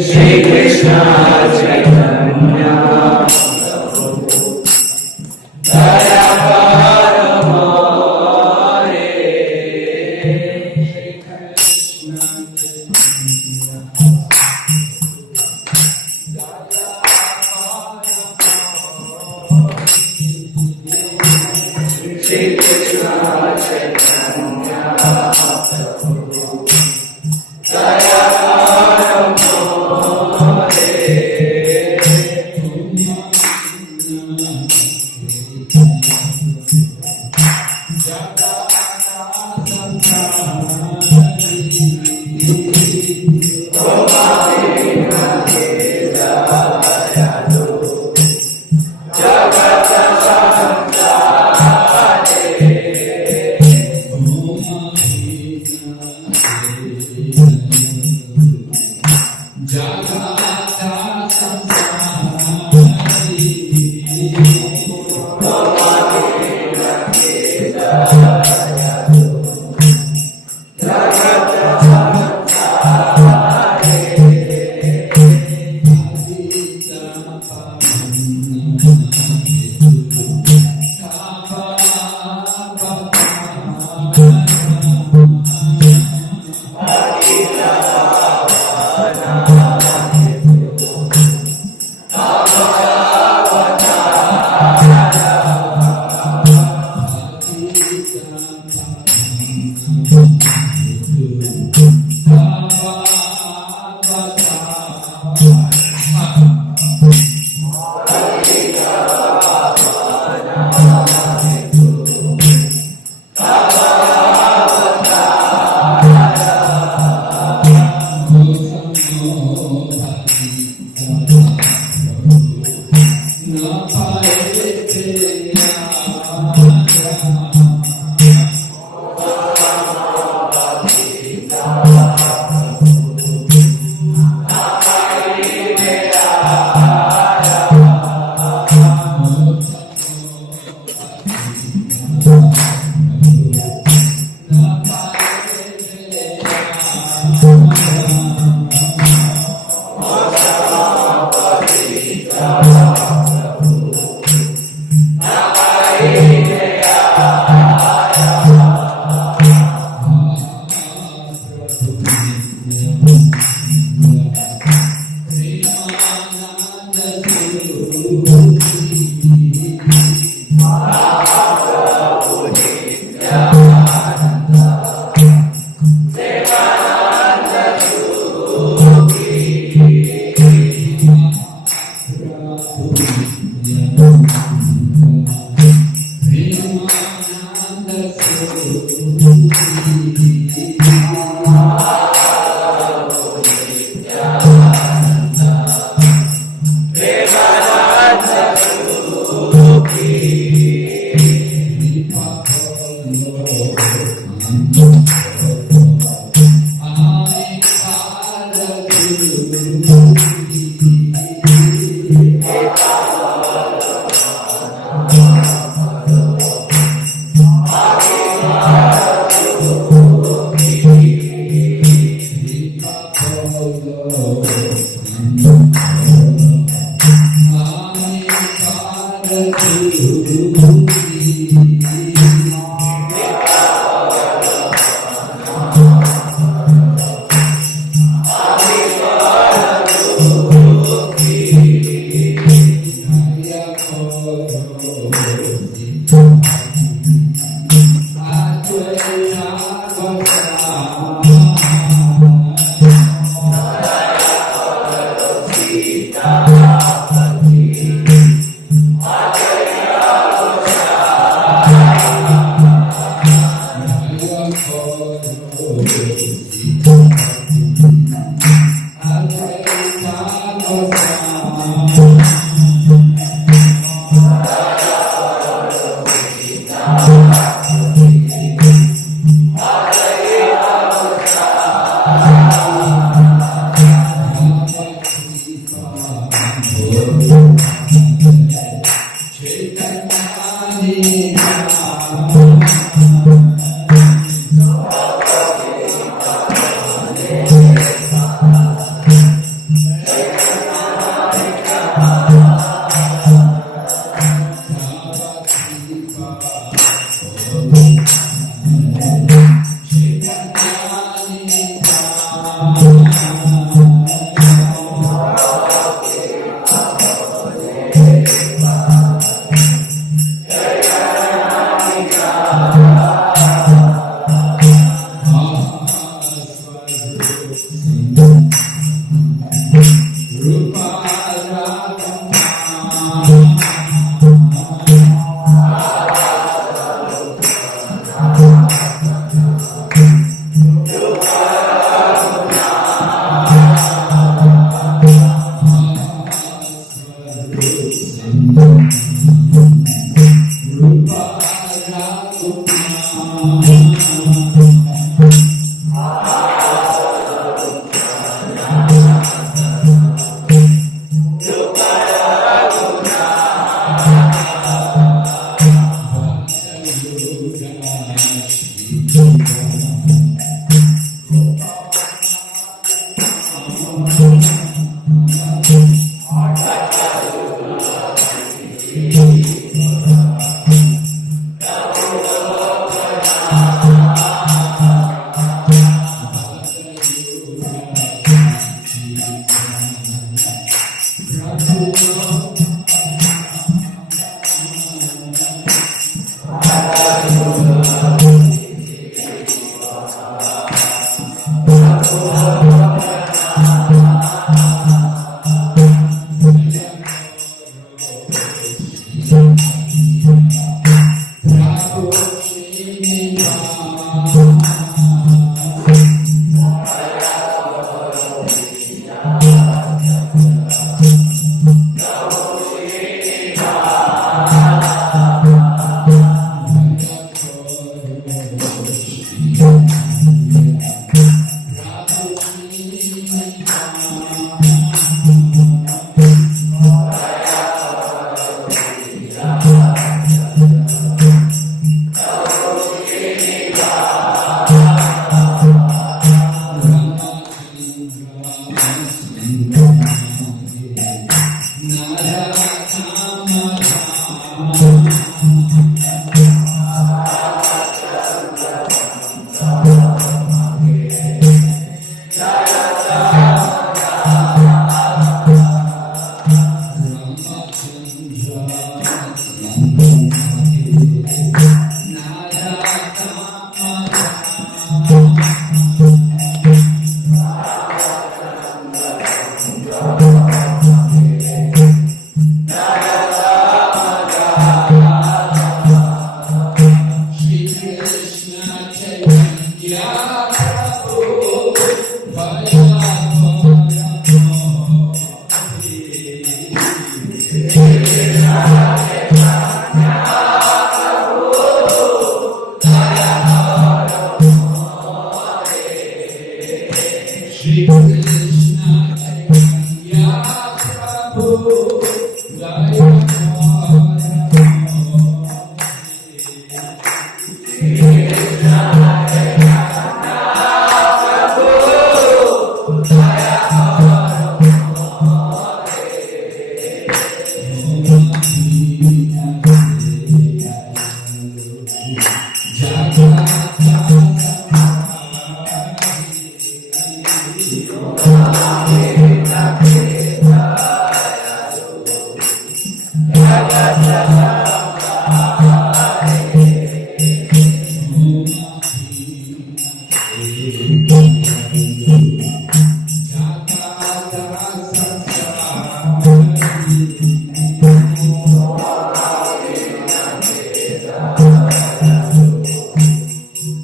Shri Krishna Chaitanya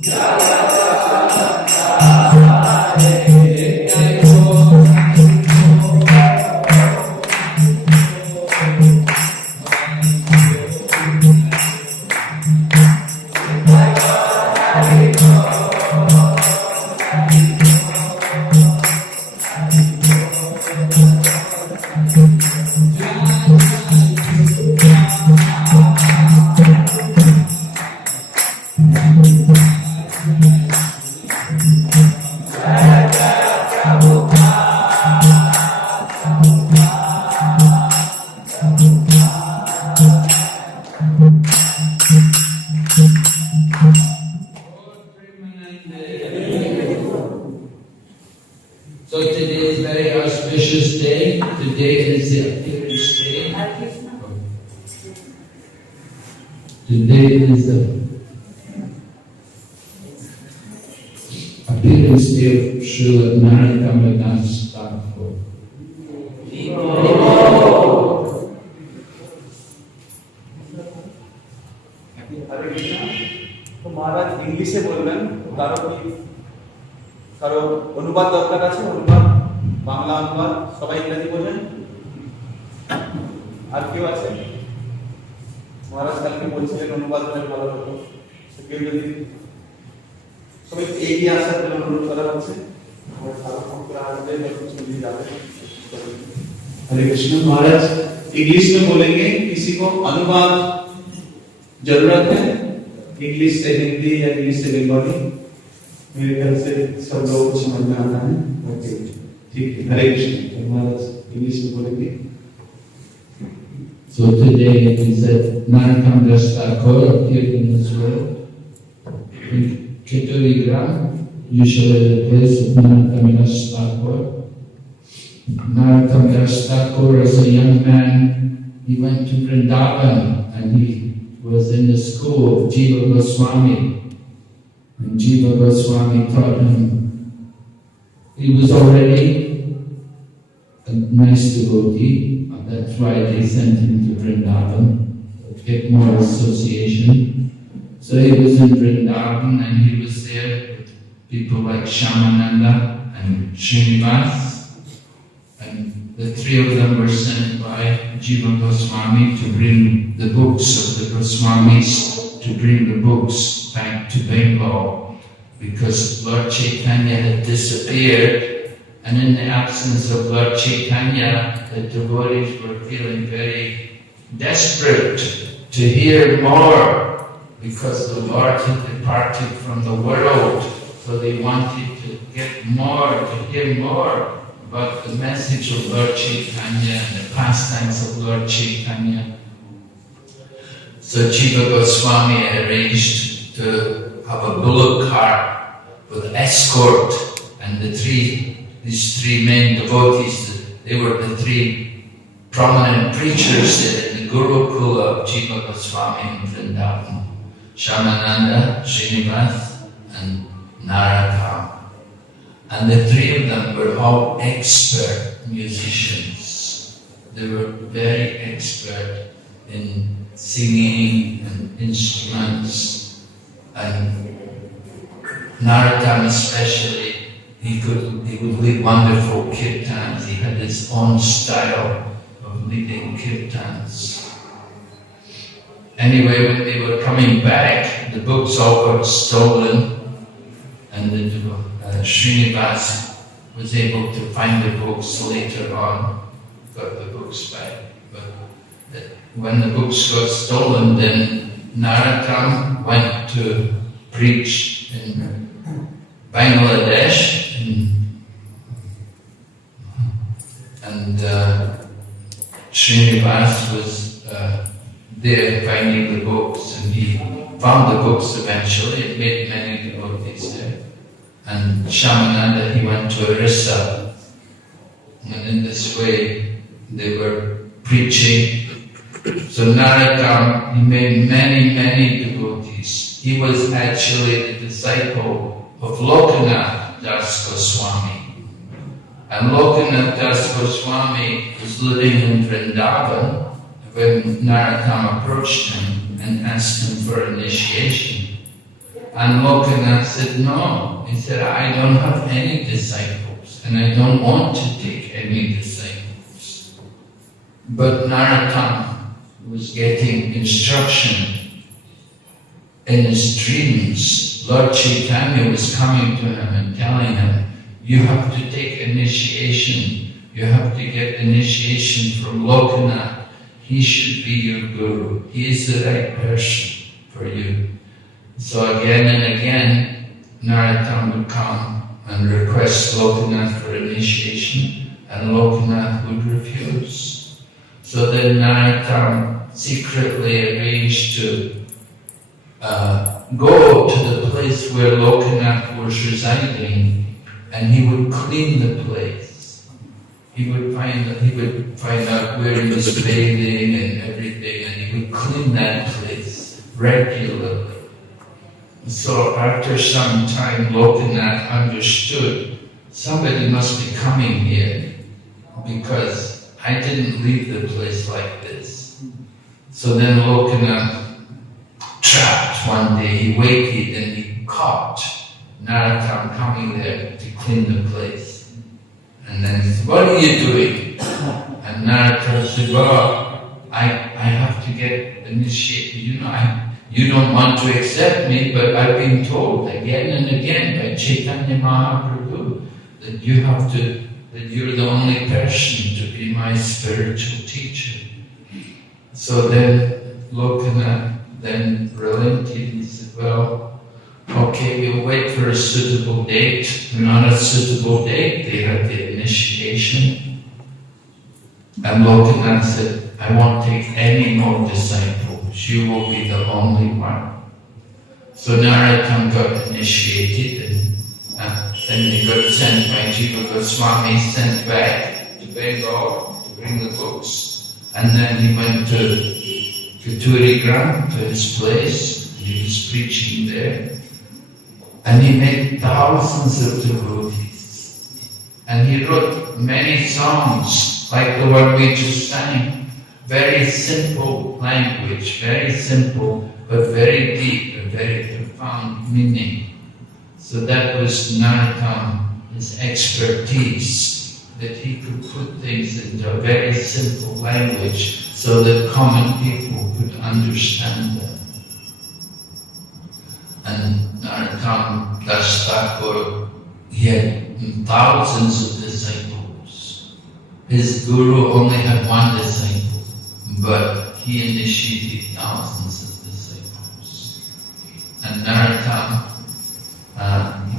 Jaya So today is very auspicious day. Today is the appearance day. Today is the appearance day of Srila Narottam Thakur. हरे कृष्णा। तो महाराज इंग्लिशে বলবেন, কারো অনুবাদ দরকার আছে? অনুবাদ, বাংলা অনুবাদ, সবাই ইংরেজি বোঝেন? আর কেউ আছে? মহারাজ কালকে বলছিলেন অনুবাদ হলে ভালো হতো। কেউ যদি সবাই এগিয়ে আসার জন্য অনুরোধ করা হচ্ছে। हरे कृष्ण। महाराज इंग्लिश में बोलेंगे, किसी को अनुवाद जरूरत है इंग्लिश से हिंदी या इंग्लिश से बंगाली? मेरे ख्याल से सब लोगों को समझ में आता है। ओके, ठीक है। हरे कृष्ण। महाराज इंग्लिश में बोलेंगे। So today is that Narottam Thakur appeared in this world in Keturigram, usually the place of Narottam Thakur. Narottam Thakur, as a young man, he went to Vrindavan and he was in the school of Jiva Goswami. And Jiva Goswami taught him. He was already a nice devotee. That's why they sent him to Vrindavan, to get more association. So he was in Vrindavan and he was there with people like Shamananda and Srinivas. And the three of them were sent by Jiva Goswami to bring the books of the Goswamis, to bring the books back to Bengal, because Lord Chaitanya had disappeared, and in the absence of Lord Chaitanya, the devotees were feeling very desperate to hear more, because the Lord had departed from the world, so they wanted to get more, to hear more about the message of Lord Chaitanya and the pastimes of Lord Chaitanya. So Jiva Goswami arranged to have a bullock cart with escort, and these three main devotees, they were the three prominent preachers in the Gurukula of Jiva Goswami in Vrindavan: Shamananda, Srinivas, and Narottam. And the three of them were all expert musicians. They were very expert in singing and instruments. And Narottam especially, he would lead wonderful kirtans. He had his own style of leading kirtans. Anyway, when they were coming back, the books all got stolen, and Srinivas was able to find the books later on, got the books back. But when the books got stolen, then Narottam went to preach in Bangladesh, and Srinivas was there finding the books, and he found the books eventually. It made many devotees there. And Shamananda, he went to Orissa, and in this way they were preaching. So Narottam, he made many, many devotees. He was actually the disciple of Lokanath Das Goswami. And Lokanath Das Goswami was living in Vrindavan when Narottam approached him and asked him for initiation. And Lokanath said, no. He said, I don't have any disciples, and I don't want to take any disciples. But Narottam was getting instruction in his dreams Lord Chaitanya was coming to him and telling him, you have to take initiation. You have to get initiation from Lokanath. He should be your guru. He is the right person for you. So again and again, Narottam would come and request Lokanath for initiation, and Lokanath would refuse. So then Narottam secretly arranged to go to the place where Lokanath was residing, and he would clean the place. He would find out where he was bathing and everything, and he would clean that place regularly. So after some time, Lokanath understood, somebody must be coming here, because I didn't leave the place like this. So then Lokanath, trapped one day, he waited and he caught Narottam coming there to clean the place. And then he said, what are you doing? And Narottam said, well, I have to get initiated. You don't want to accept me, but I've been told again and again by Chaitanya Mahaprabhu that you're the only person to be my spiritual teacher. So then Lokanath then relented. He said, well, okay, we'll wait for a suitable date. And on a suitable date, they had the initiation. And Lokanath said, I won't take any more disciples. You will be the only one. So Narottam got initiated, and then he got sent by Jiva Goswami, sent back to Bengal to bring the books. And then he went to Turigram, to his place, and he was preaching there. And he met thousands of devotees. And he wrote many songs, like the one we just sang. Very simple language, very simple, but very deep and very profound meaning. So that was Narottam, his expertise, that he could put things into a very simple language so that common people could understand them. And Narottam Das Thakur, he had thousands of disciples. His guru only had one disciple, but he initiated thousands of disciples. And Narottam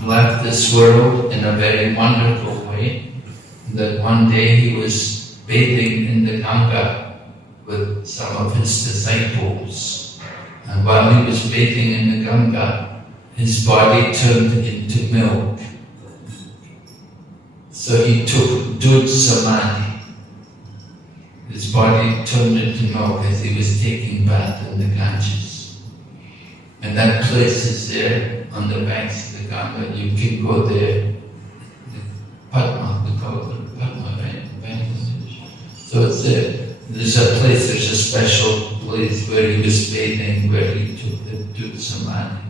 left this world in a very wonderful way, that one day he was bathing in the Ganga with some of his disciples. And while he was bathing in the Ganga, his body turned into milk. So he took Dud Samadhi. His body turned into milk as he was taking bath in the Ganges. And that place is there on the banks of the Ganga. You can go there. The Padma, we call it Padma, right? So it's there. There's a special place where he was bathing, where he took the Dud Samadhi.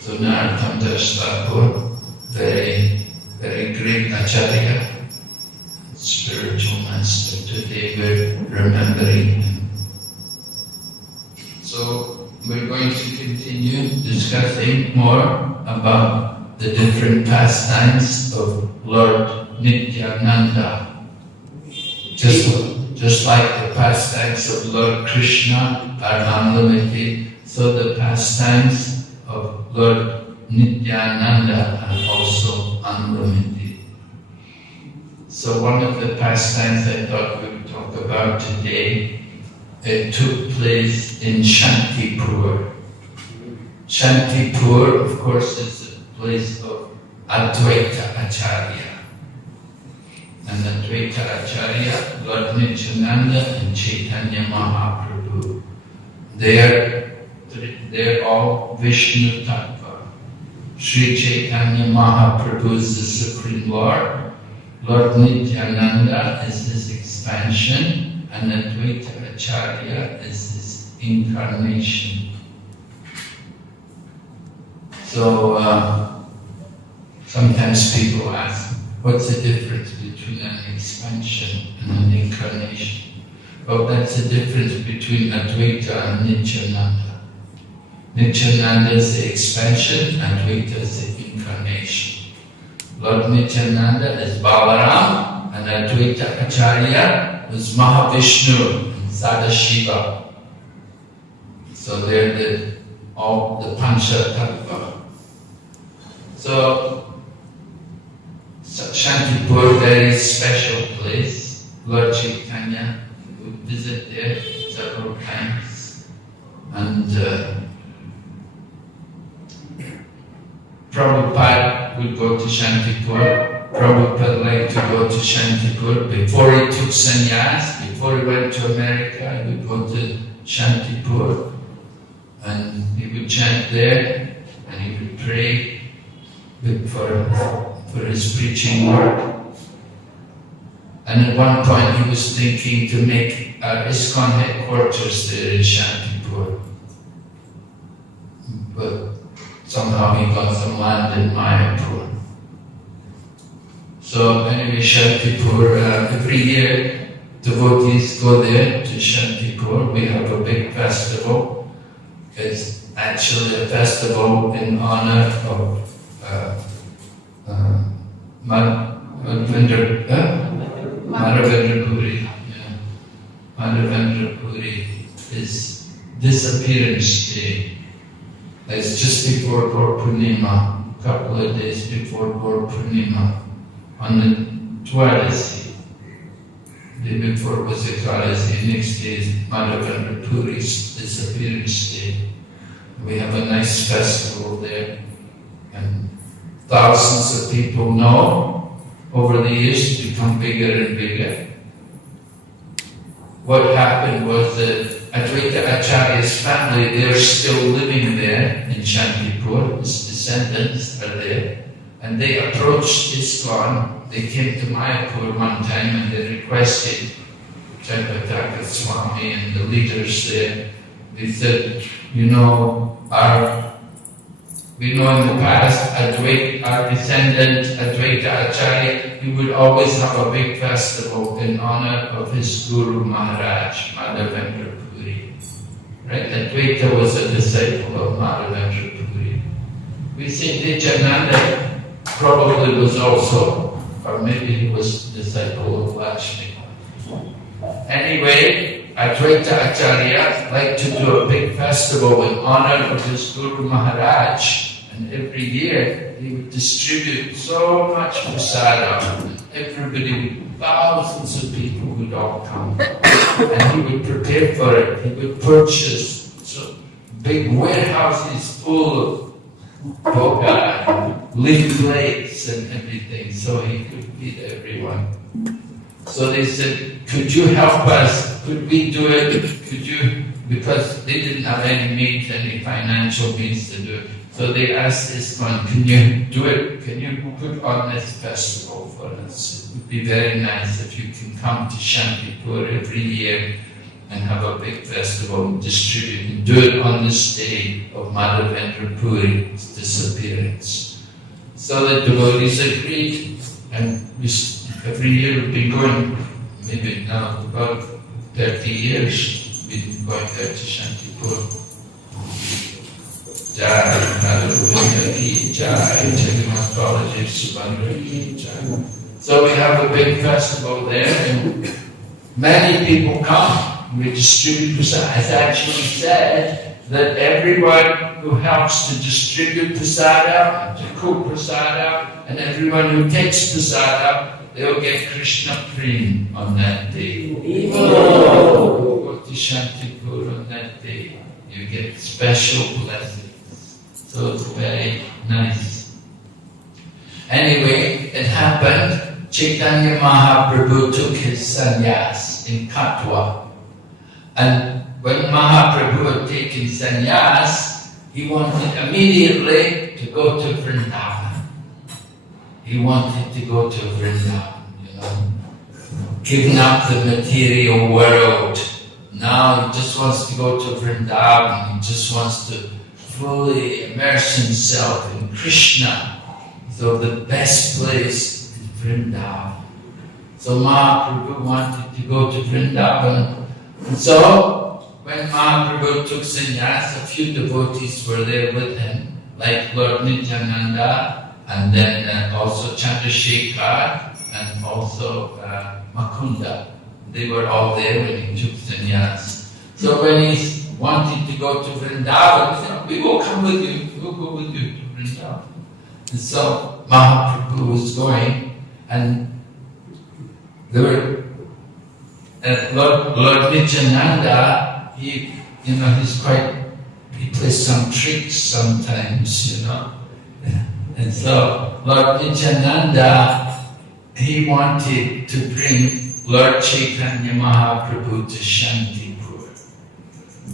So Narottam Das Thakur, very, very great Acharya, spiritual master. Today we're remembering him. So we're going to continue discussing more about the different pastimes of Lord Nityananda. Just like the pastimes of Lord Krishna are unlimited, so the pastimes of Lord Nityananda are also unlimited. So one of the pastimes I thought we would talk about today, it took place in Shantipur. Shantipur, of course, is the place of Advaita Acharya. And Advaita Acharya, Lord Nityananda and Chaitanya Mahaprabhu. They're all Vishnu Tattva. Sri Chaitanya Mahaprabhu is the Supreme Lord. Lord Nityananda is his expansion, and Advaita Acharya is his incarnation. So sometimes people ask, what's the difference between an expansion and an incarnation? Well, that's the difference between Advaita and Nityananda. Nityananda is the expansion, Advaita is the incarnation. Lord Nityananda is Balaram, and Advaita Acharya was Mahavishnu and Sadashiva. So they're all the Pancha Tattva. So Shantipur, very special place. Lord Chaitanya would visit there several times, and Prabhupada would go to Shantipur. Prabhupada liked to go to Shantipur. Before he took sannyas, before he went to America, he would go to Shantipur, and he would chant there, and he would pray for his preaching work. And at one point he was thinking to make ISKCON headquarters there in Shantipur. But somehow he got some land in Mayapur. So anyway, Shantipur, every year devotees go there to Shantipur. We have a big festival. It's actually a festival in honor of Madhavendra Puri. Yeah. Madhavendra Puri is disappearance day. It's just before Gaur Purnima, a couple of days before Gaur Purnima, on the Dwadasi. The day before was Ekadasi, next day is Madhavendra Puri's disappearance day. We have a nice festival there, and thousands of people know. Over the years, it's become bigger and bigger. What happened was that Advaita Acharya's family, they're still living there in Shantipur. His descendants are there. And they approached ISKCON. They came to Mayapur one time and they requested Thakur Swami and the leaders there. They said, you know, we know in the past, our descendant, Advaita Acharya, he would always have a big festival in honor of his Guru Maharaj, Madhavendra Puri. Right? Advaita was a disciple of Madhavendra Puri. We say Nityananda probably was also, or maybe he was a disciple of Lakshmi. Anyway, Advaita Acharya liked to do a big festival in honor of his Guru Maharaj. And every year he would distribute so much prasadam. Everybody, thousands of people would all come. And he would prepare for it. He would purchase big warehouses full of bhoga, leaf plates and everything, so he could feed everyone. So they said, could you help us? Could we do it? Could you? Because they didn't have any means, any financial means to do it. So they asked ISKCON, can you do it? Can you put on this festival for us? It would be very nice if you can come to Shantipur every year and have a big festival and distribute and do it on this day of Madhavendra Puri's disappearance. So the devotees agreed, and every year we've been going, maybe now about 30 years, we've been going there to Shantipur. Jai, Narottam ki Jai, Jagannath Subhadra ki Jai. So we have a big festival there, and many people come. We distribute prasad. It's actually said that everyone who helps to distribute prasada, to cook prasada, and everyone who takes prasada, they'll get Krishna Prem on that day. Go to Shantipur on that day. You get special blessings. So it's very nice. Anyway, it happened, Chaitanya Mahaprabhu took his sannyas in Katwa. And when Mahaprabhu had taken sannyas, he wanted immediately to go to Vrindavan. He wanted to go to Vrindavan, giving up the material world. Now he just wants to go to Vrindavan. He just wants to fully immerse himself in Krishna. So the best place is Vrindavan. So Mahaprabhu wanted to go to Vrindavan. And so when Mahaprabhu took sannyas, a few devotees were there with him, like Lord Nityananda, and then also Chandrasekhar, and also Makunda. They were all there when he took sannyas. So when he wanted to go to Vrindavan, he said, we will come with you, we'll go with you to Vrindavan. And so Mahaprabhu was going, and there were Lord Nityananda, he plays some tricks sometimes, And so Lord Nityananda, he wanted to bring Lord Chaitanya Mahaprabhu to Shantipur.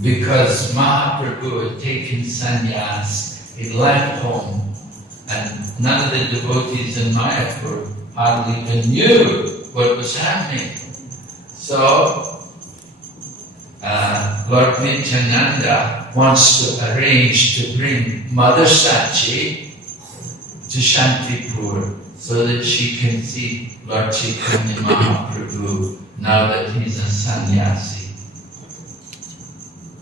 Because Mahaprabhu had taken sannyas, he left home, and none of the devotees in Mayapur hardly even knew what was happening. So, Lord Nityananda wants to arrange to bring Mother Sachi to Shantipur so that she can see Lord Chaitanya Mahaprabhu now that he's a sannyasi.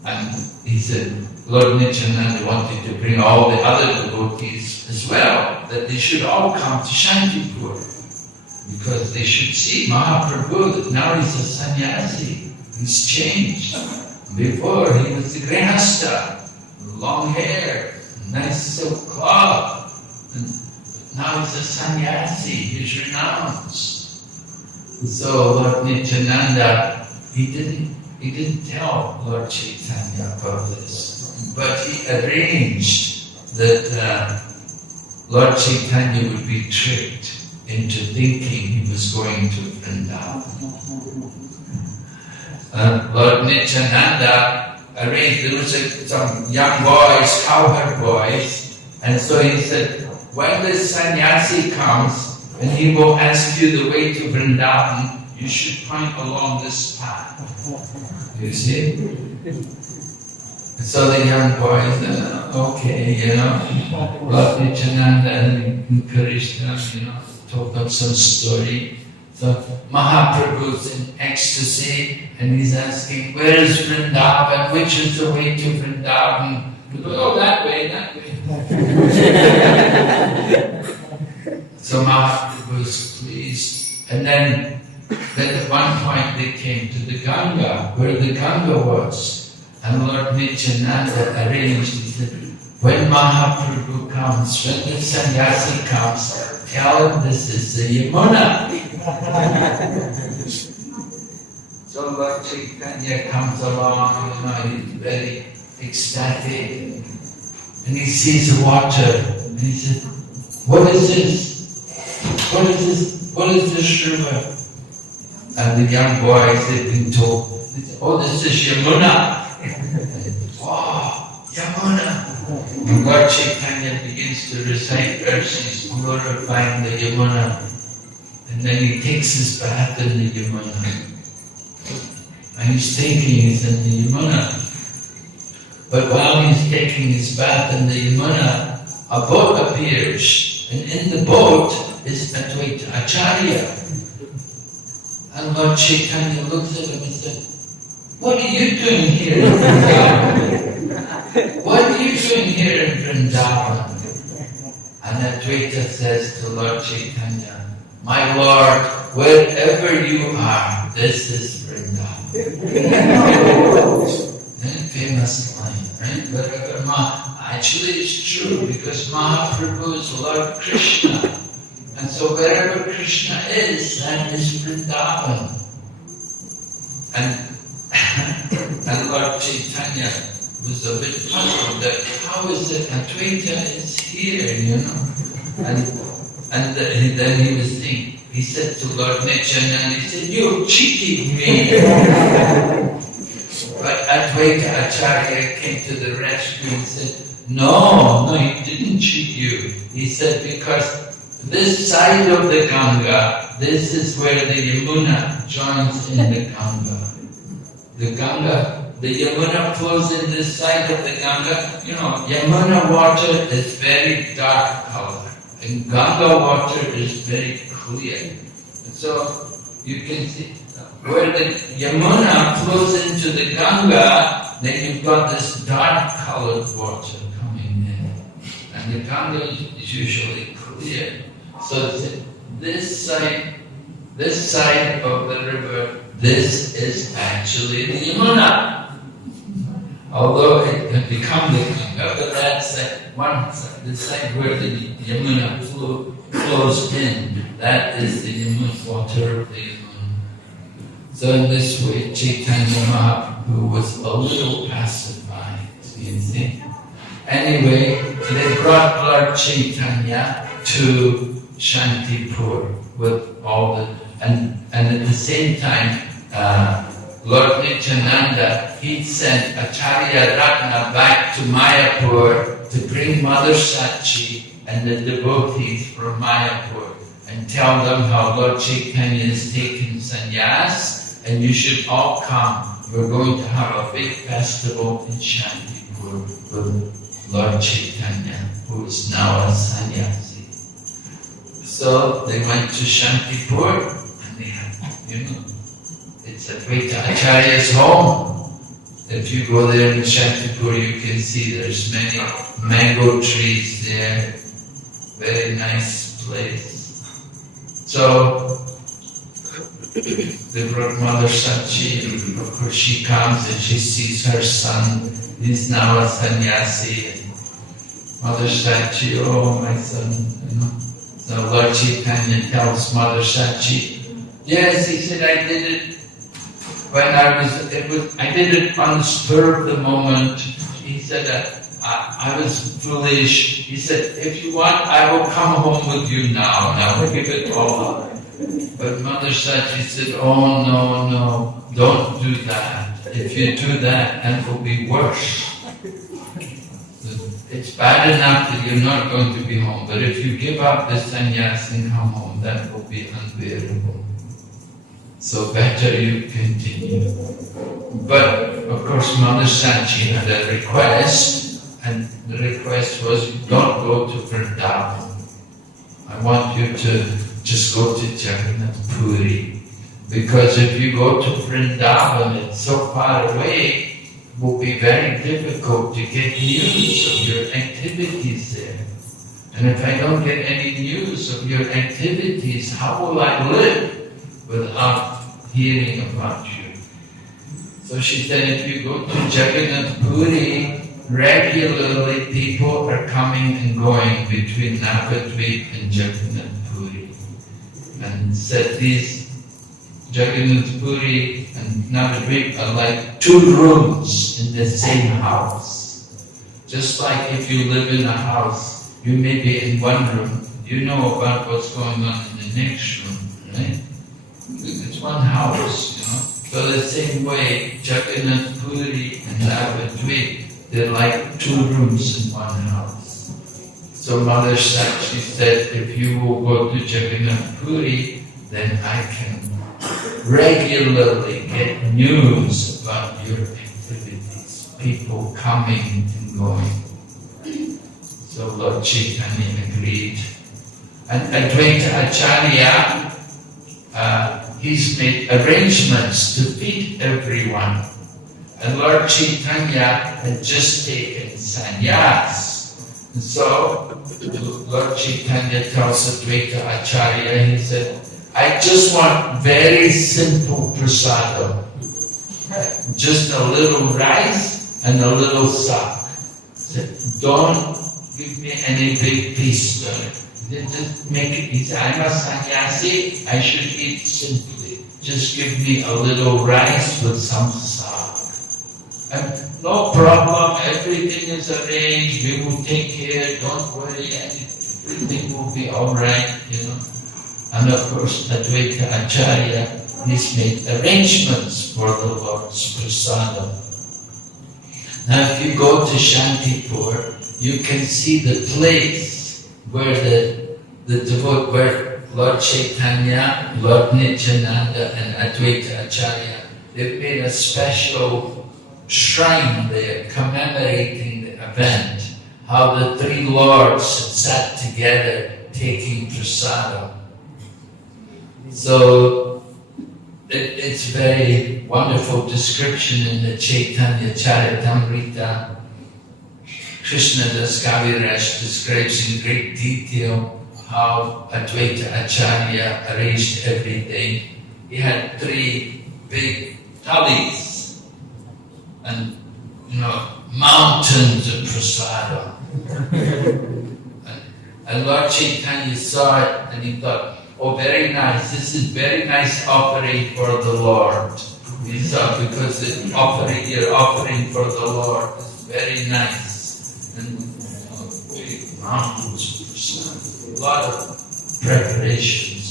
And he said, Lord Nityananda wanted to bring all the other devotees as well, that they should all come to Shantipur, because they should see Mahaprabhu, that now he's a sannyasi, he's changed. Before he was the grihastha, long hair, nice silk cloth, and now he's a sannyasi, he's renounced. So Lord Nityananda, he didn't tell Lord Chaitanya about this, but he arranged that Lord Chaitanya would be tricked into thinking he was going to Vrindavan. Lord Nityananda arranged, there was some young boys, cowherd boys, and so he said, when the sannyasi comes and he will ask you the way to Vrindavan, you should point along this path. You see? And so the young boys said, okay, Lord Nityananda encouraged them, told them some story. So Mahaprabhu's in ecstasy and he's asking, where is Vrindavan? Which is the way to Vrindavan? He goes, oh, that way, that way. So Mahaprabhu was pleased. And then at one point they came to the Ganga, where the Ganga was. And Lord Nityananda arranged, he said, when Mahaprabhu comes, when the sannyasi comes, tell him this is the Yamuna. So Lord Chaitanya comes along, he's very ecstatic, and he sees the water, and he said, what is this? What is this? What is this river? And the young boys had been told, oh, this is Yamuna. Wow, Yamuna. And Lord Chaitanya begins to recite verses glorifying the Yamuna. And then he takes his bath in the Yamuna. And he's thinking he's in the Yamuna. But while he's taking his bath in the Yamuna, a boat appears. And in the boat is Advaita Acharya. And Lord Chaitanya looks at him and said, what are you doing here in Vrindavan? What are you doing here in Vrindavan? And Advaita says to Lord Chaitanya, my Lord, wherever you are, this is Vrindavan. Famous line, right? Wherever actually it's true, because Mahaprabhu is Lord Krishna. And so wherever Krishna is, that is Vrindavan. And Lord Chaitanya was a bit puzzled that how is it Advaita is here, And then he was thinking, he said to Lord Nityananda, he said, you cheated me. But Advaita Acharya came to the rescue and said, no, he didn't cheat you. He said, because this side of the Ganga, this is where the Yamuna joins in the Ganga. The Yamuna flows in this side of the Ganga. Yamuna water is very dark color, and Ganga water is very clear. And so you can see, where the Yamuna flows into the Ganga, then you've got this dark-colored water coming in. And the Ganga is usually clear. So this side of the river, this is actually the Yamuna. Although it can become the Ganga, but that's the side where the Yamuna flows in. That is the Yamuna, water of the Yamuna. So in this way, Chaitanya Mahaprabhu was a little pacified, you see. Anyway, they brought Lord Chaitanya to Shantipur with all the, and at the same time, Lord Nityananda, he sent Acharya Ratna back to Mayapur to bring Mother Sachi and the devotees from Mayapur and tell them how Lord Chaitanya is taking sannyas and you should all come. We're going to have a big festival in Shantipur with Lord Chaitanya, who is now a sannyasi. So they went to Shantipur and they had, it's Advaita Acharya's home. If you go there in Shantipur, you can see there's many mango trees there. Very nice place. So they brought Mother Sachi, and of course she comes and she sees her son. He's now a sannyasi. And Mother Sachi, oh my son, So Lord Chaitanya tells Mother Sachi, yes, he said, I did it when I did it on the spur of the moment. He said, I was foolish. He said, if you want, I will come home with you now. Now give it all up. But Mother Sachi said, oh no, don't do that. If you do that, it will be worse. It's bad enough that you're not going to be home, but if you give up the sannyas and come home, that will be unbearable. So better you continue. But of course Mother Sachi had a request, and the request was, don't go to Vrindavan. I want you to just go to Jagannath Puri. Because if you go to Vrindavan, it's so far away, it will be very difficult to get news of your activities there. And if I don't get any news of your activities, how will I live without hearing about you? So she said, if you go to Jagannath Puri, regularly people are coming and going between Navadvip and Jagannath Puri. And said these Jagannath Puri and Navadvip are like two rooms in the same house. Just like if you live in a house, you may be in one room, you know about what's going on in the next room, right? It's one house, So the same way, Jagannath Puri and Navadvip, they're like two rooms in one house. So Mother Sachi said, if you will go to Jagannath Puri, then I can regularly get news about your activities, people coming and going. So Lord Chaitanya agreed. And Advaita Acharya, he's made arrangements to feed everyone. And Lord Chaitanya had just taken sannyas. And so Lord Chaitanya tells Advaita Acharya, he said, I just want very simple prasadam. Just a little rice and a little sak. Don't give me any big piece. Just make it easy. I'm a sannyasi, I should eat simply. Just give me a little rice with some sak. And no problem, everything is arranged, we will take care, don't worry, everything will be alright, And of course, Advaita Acharya, he's made arrangements for the Lord's prasadam. Now if you go to Shantipur, you can see the place where where Lord Chaitanya, Lord Nityananda and Advaita Acharya, they've made a special shrine there commemorating the event, how the three lords sat together taking prasadam. So it's very wonderful description in the Chaitanya Charitamrita. Krishna Das Kaviraj describes in great detail how Advaita Acharya arranged everything. He had 3 big thalis and mountains of prasada. And Lord Chaitanya saw it and he thought, oh, very nice, this is very nice offering for the Lord. He thought, because you're offering for the Lord is very nice. And big mountains of prasada, a lot of preparations.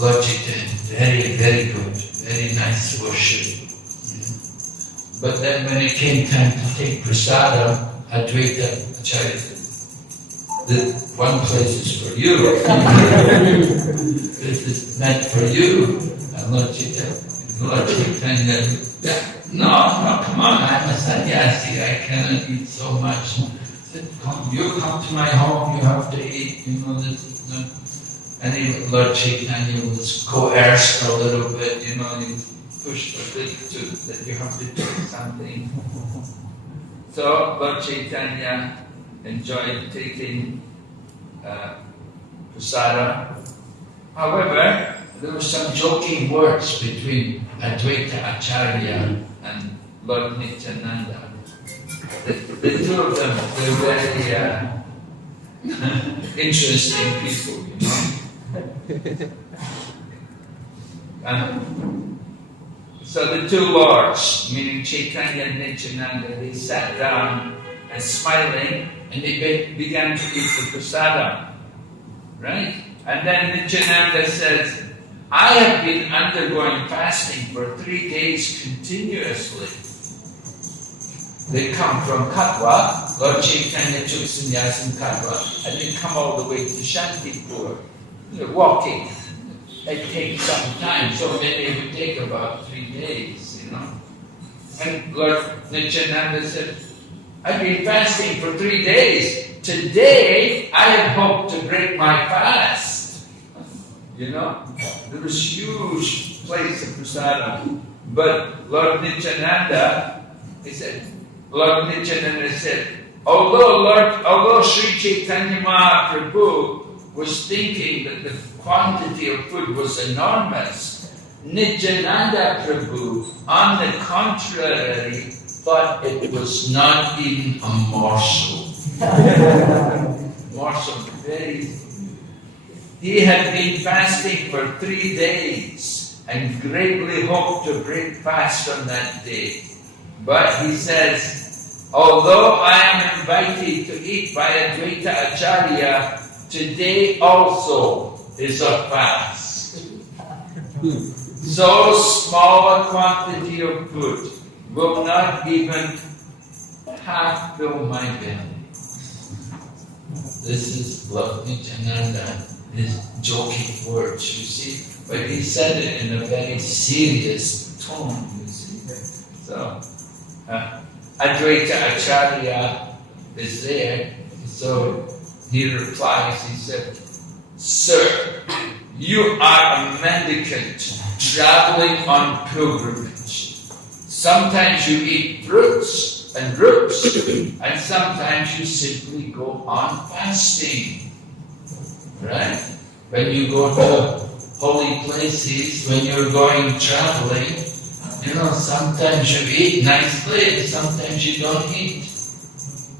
Lord Chaitanya, very, very good, very nice worship. But then when it came time to take prasada, Advaita Acharya said, "This one place is for you. This is meant for you." And Lord Chaitanya, no, come on, I'm a sannyasi, I cannot eat so much. He said, you come to my home, you have to eat, this is not. And Lord Chaitanya was coerced a little bit, he pushed a bit that you have to do something. So Lord Chaitanya enjoyed taking prasada. However, there were some joking words between Advaita Acharya and Lord Nityananda. The 2 of them, they're very interesting people, And so the 2 lords, meaning Chaitanya and Nityananda, they sat down and smiling, and they began to eat the prasada, right? And then Nityananda says, I have been undergoing fasting for 3 days continuously. They come from Katwa, Lord Chaitanya took sannyas in Katwa, and they come all the way to Shantipur. They're walking. It takes some time, so maybe it would take about 3 days, And Lord Nityananda said, I've been fasting for 3 days. Today, I had hoped to break my fast. There was huge place of prasada. But Lord Nityananda said, although Sri Chaitanya Mahaprabhu was thinking that the quantity of food was enormous, Nityananda Prabhu, on the contrary, thought it was not even a morsel. He had been fasting for 3 days and greatly hoped to break fast on that day. But he says, although I am invited to eat by Advaita Acharya, today also is a fast. So small a quantity of food will not even half fill my belly. This is Lord Nityananda, his joking words, you see. But he said it in a very serious tone, you see. So, Advaita Acharya is there, so he replies, he said, Sir, you are a mendicant traveling on pilgrimage. Sometimes you eat fruits and roots, and sometimes you simply go on fasting. Right? When you go to holy places, when you're going traveling, sometimes you eat nicely, sometimes you don't eat.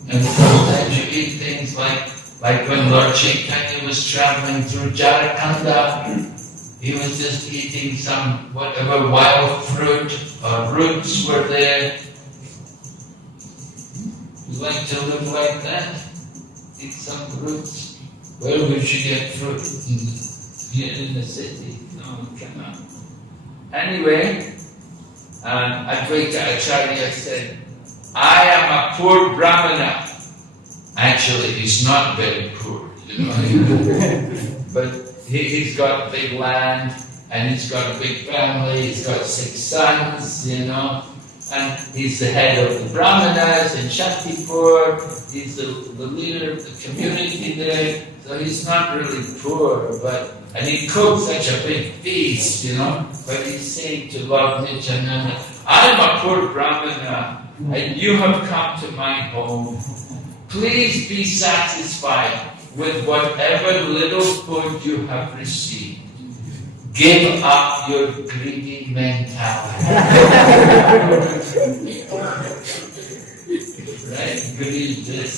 And sometimes you eat things like when Lord Chaitanya was traveling through Jharkhand, he was just eating some whatever wild fruit or roots were there. You like to live like that? Eat some roots? Where would you get fruit? Here in the city? No, you cannot. Anyway, Advaita Acharya said, I am a poor Brahmana. Actually, he's not very poor, but he's got big land, and he's got a big family, he's got 6 sons, and he's the head of the Brahmanas in Shaktipur, he's the leader of the community there, so he's not really poor, and he cooked such a big feast, but he's saying to Lord Nityananda, I'm a poor Brahmana, and you have come to my home. Please be satisfied with whatever little food you have received. Give up your greedy mentality. Right? Greed is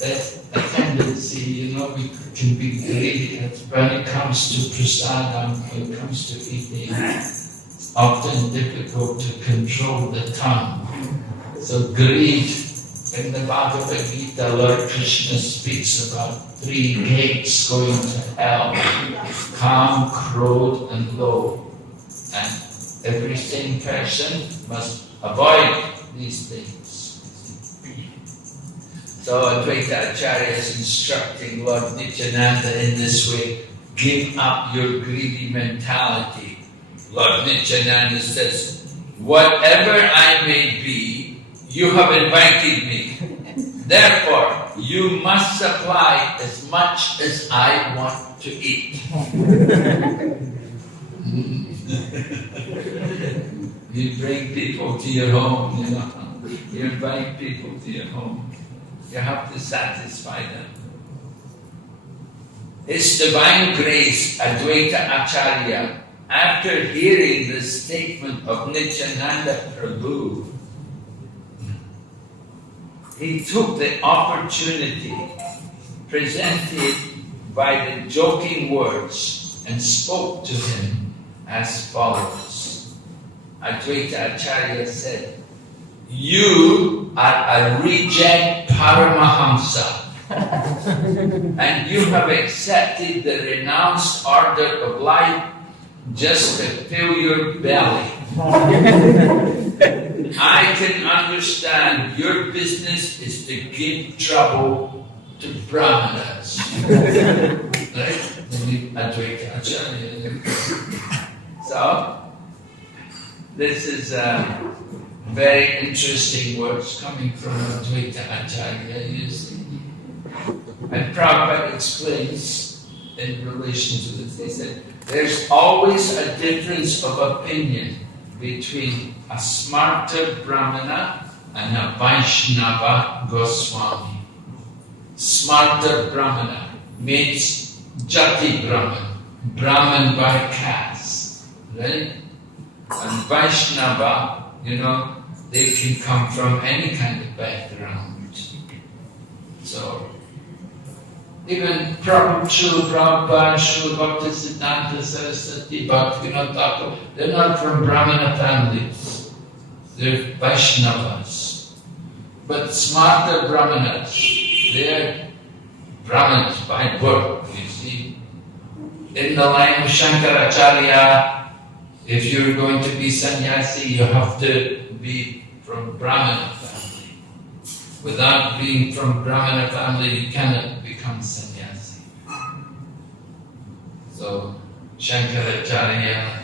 that's a tendency, we can be greedy. When it comes to prasadam, when it comes to eating, it's often difficult to control the tongue. So greed, in the Bhagavad Gita, Lord Krishna speaks about 3 gates going to hell: Kam, Krodh, and Lobh. And every sane person must avoid these things. So Advaita Acharya is instructing Lord Nityananda in this way: give up your greedy mentality. Lord Nityananda says, whatever I may be, you have invited me. Therefore, you must supply as much as I want to eat. You bring people to your home, you invite people to your home. You have to satisfy them. His Divine Grace, Advaita Acharya, after hearing the statement of Nityananda Prabhu, he took the opportunity presented by the joking words and spoke to him as follows. Advaita Acharya said, you are a reject Paramahamsa, and you have accepted the renounced order of life just to fill your belly. I can understand your business is to give trouble to Brahmanas. Right? Advaita Acharya. So, this is very interesting words coming from Advaita Acharya, you see. And Prabhupada explains in relation to this, he said, there's always a difference of opinion between a smarta Brahmana and a Vaishnava Goswami. Smarta Brahmana means Jati Brahman, Brahman by caste, right? And Vaishnava, they can come from any kind of background. So, even Srila Prabhupada, Srila Bhaktisiddhanta Saraswati, Bhaktivinoda Thakur, they're not from Brahmana families. They're Vaishnavas. But smarta Brahmanas, they're Brahmanas by birth, you see. In the line of Shankaracharya, if you're going to be sannyasi, you have to be from Brahmana family. Without being from Brahmana family, you cannot become sannyasi. So, Shankaracharya,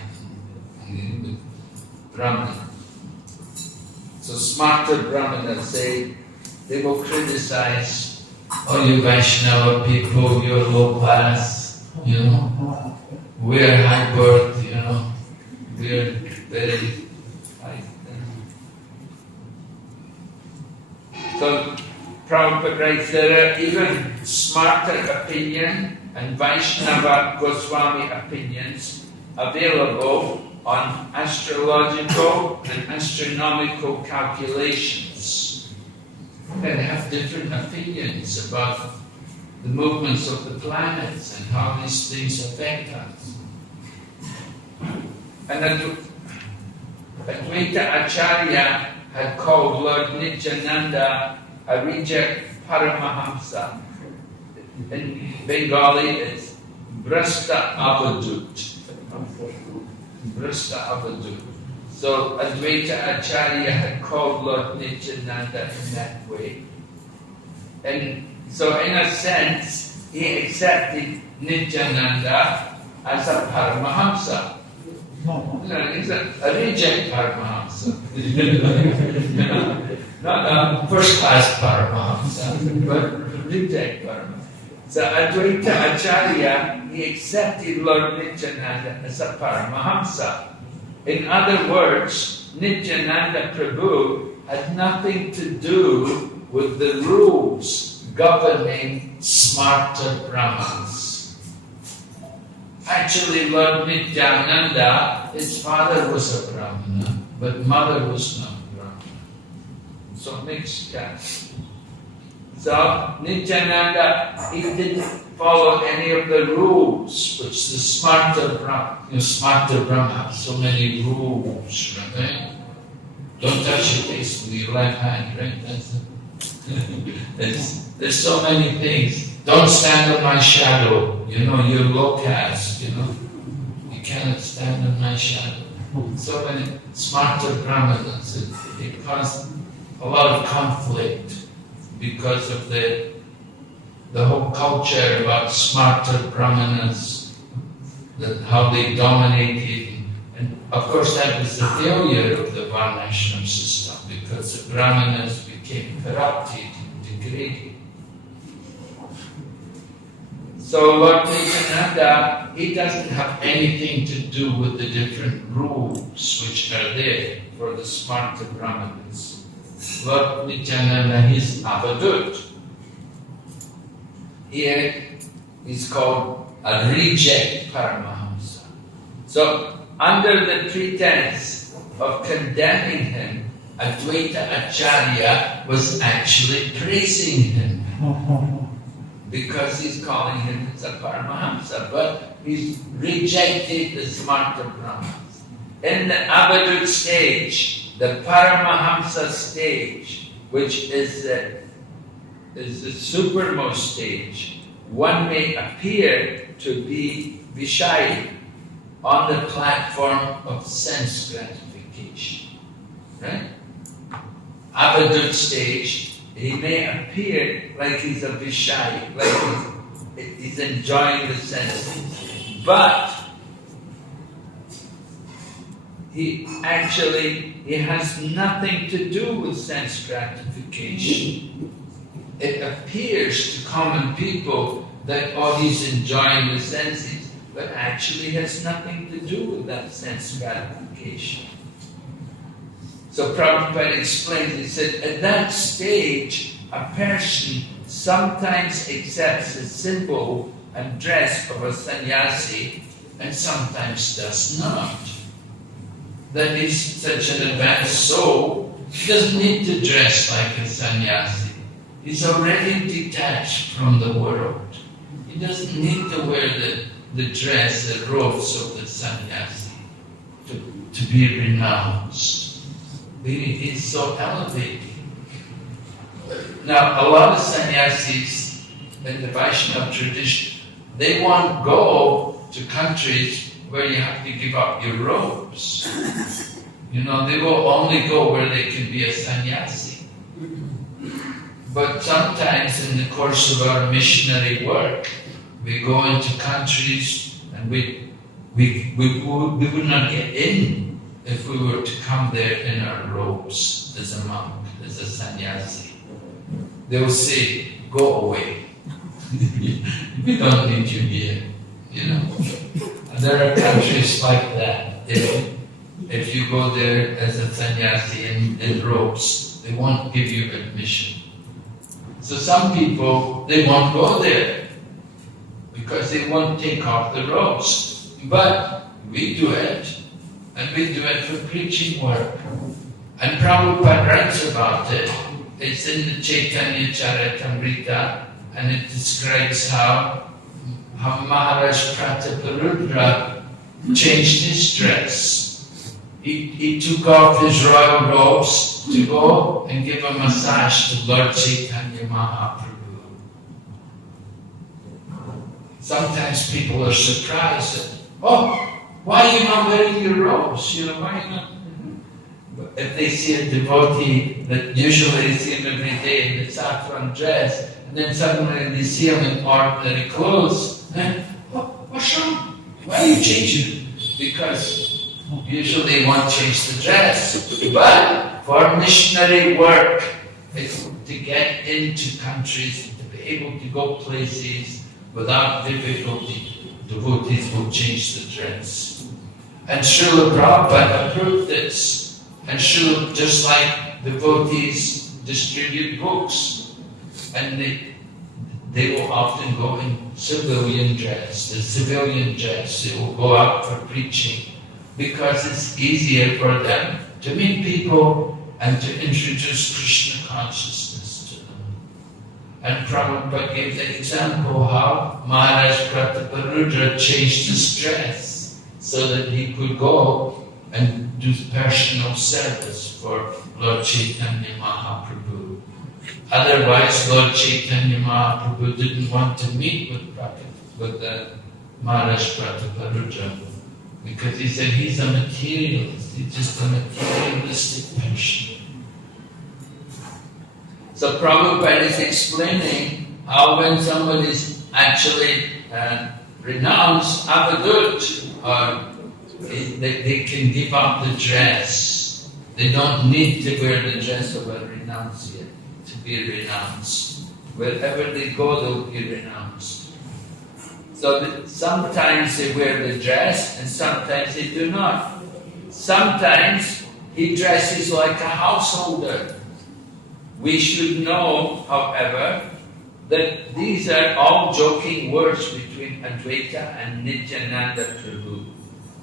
Brahmana. So, smarta Brahmanas say, they will criticize, oh, you Vaishnava people, you're low class, we're high birth, we're very high. So Prabhupada writes there are even smarter opinion and Vaishnava Goswami opinions available on astrological and astronomical calculations. They have different opinions about the movements of the planets and how these things affect us. And Advaita Acharya had called Lord Nityananda a reject Paramahamsa. In Bengali it's Brasta Avadut. Brasta Avadut. So Advaita Acharya had called Lord Nityananda in that way. And so in a sense, he accepted Nityananda as a Paramahamsa. He's a reject Paramahamsa. Paramahamsa. Not a first class Paramahamsa, but reject Paramahamsa. So Advaita Acharya, he accepted Lord Nityananda as a Paramahamsa. In other words, Nityananda Prabhu had nothing to do with the rules governing Smarta Brahmans. Actually, Lord Nityananda, his father was a Brahmana, but mother was not Brahmana. So mixed caste. So Nityananda, he didn't follow any of the rules, which the Smarta Brahma, Smarta Brahma have so many rules, right? Don't touch your face with your left hand, right? There's so many things. Don't stand on my shadow. You're low caste, You cannot stand on my shadow. So many Smarta Brahmanas, it caused a lot of conflict because of the whole culture about Smarta Brahmanas, how they dominated. And of course that was the failure of the Varnashram system, because the Brahmanas became corrupted and degraded. So Lord Nityananda, he doesn't have anything to do with the different rules which are there for the Smarta Brahmanas. Lord Nityananda, he's Avadut. Here he's called a reject Paramahamsa. So under the pretense of condemning him, Advaita Acharya was actually praising him. Because he's calling him as a Paramahamsa, but he's rejected the Smarta Brahmans. In the Avadut stage, the Paramahamsa stage, which is the supermost stage, one may appear to be Vishayi on the platform of sense gratification. Right? Avadut stage, he may appear like he's a Vishayi, like he's enjoying the senses. But he has nothing to do with sense gratification. It appears to common people that, he's enjoying the senses, but actually has nothing to do with that sense gratification. So Prabhupada explains, he said, at that stage, a person sometimes accepts the symbol and dress of a sannyasi and sometimes does not. That is such an advanced soul, he doesn't need to dress like a sannyasi. He's already detached from the world. He doesn't need to wear the dress, the robes of the sannyasi to be renounced. He's so elevated. Now, a lot of sannyasis in the Vaishnava tradition, they won't go to countries where you have to give up your robes. They will only go where they can be a sannyasi. But sometimes in the course of our missionary work, we go into countries and we would not get in if we were to come there in our robes as a monk, as a sannyasi. They will say, go away. We don't need you here, And there are countries like that. If you go there as a sannyasi in robes, they won't give you admission. So some people, they won't go there because they won't take off the robes. But we do it, and we do it for preaching work. And Prabhupada writes about it. It's in the Chaitanya Charitamrita, and it describes how Maharaj Prataparudra changed his dress. He took off his royal robes to go and give a massage to Lord Chaitanya Mahaprabhu. Sometimes people are surprised that, why are you not wearing your robes? Why are you not? If they see a devotee that usually they see him every day in the saffron dress, and then suddenly they see him in ordinary clothes, then, what's wrong? Why are you changing? Because usually won't change the dress. But for missionary work, to get into countries, to be able to go places without difficulty, devotees will change the dress. And Srila Prabhupada approved this. And Srila, just like devotees distribute books, and they will often go in civilian dress, the civilian dress. They will go out for preaching because it's easier for them to meet people and to introduce Krishna consciousness to them. And Prabhupada gave the example how Maharaj Prataparudra changed his dress so that he could go and do personal service for Lord Chaitanya Mahaprabhu. Otherwise, Lord Chaitanya Mahaprabhu didn't want to meet with Maharaj Prataparudra because he said he's a materialist, he's just a materialistic person. So Prabhupada is explaining how when somebody is actually renounced avadut, or they can give up the dress. They don't need to wear the dress of a renunciate to be renounced. Wherever they go, they'll be renounced. So sometimes they wear the dress and sometimes they do not. Sometimes he dresses like a householder. We should know, however, that these are all joking words between Advaita and Nityananda Prabhu.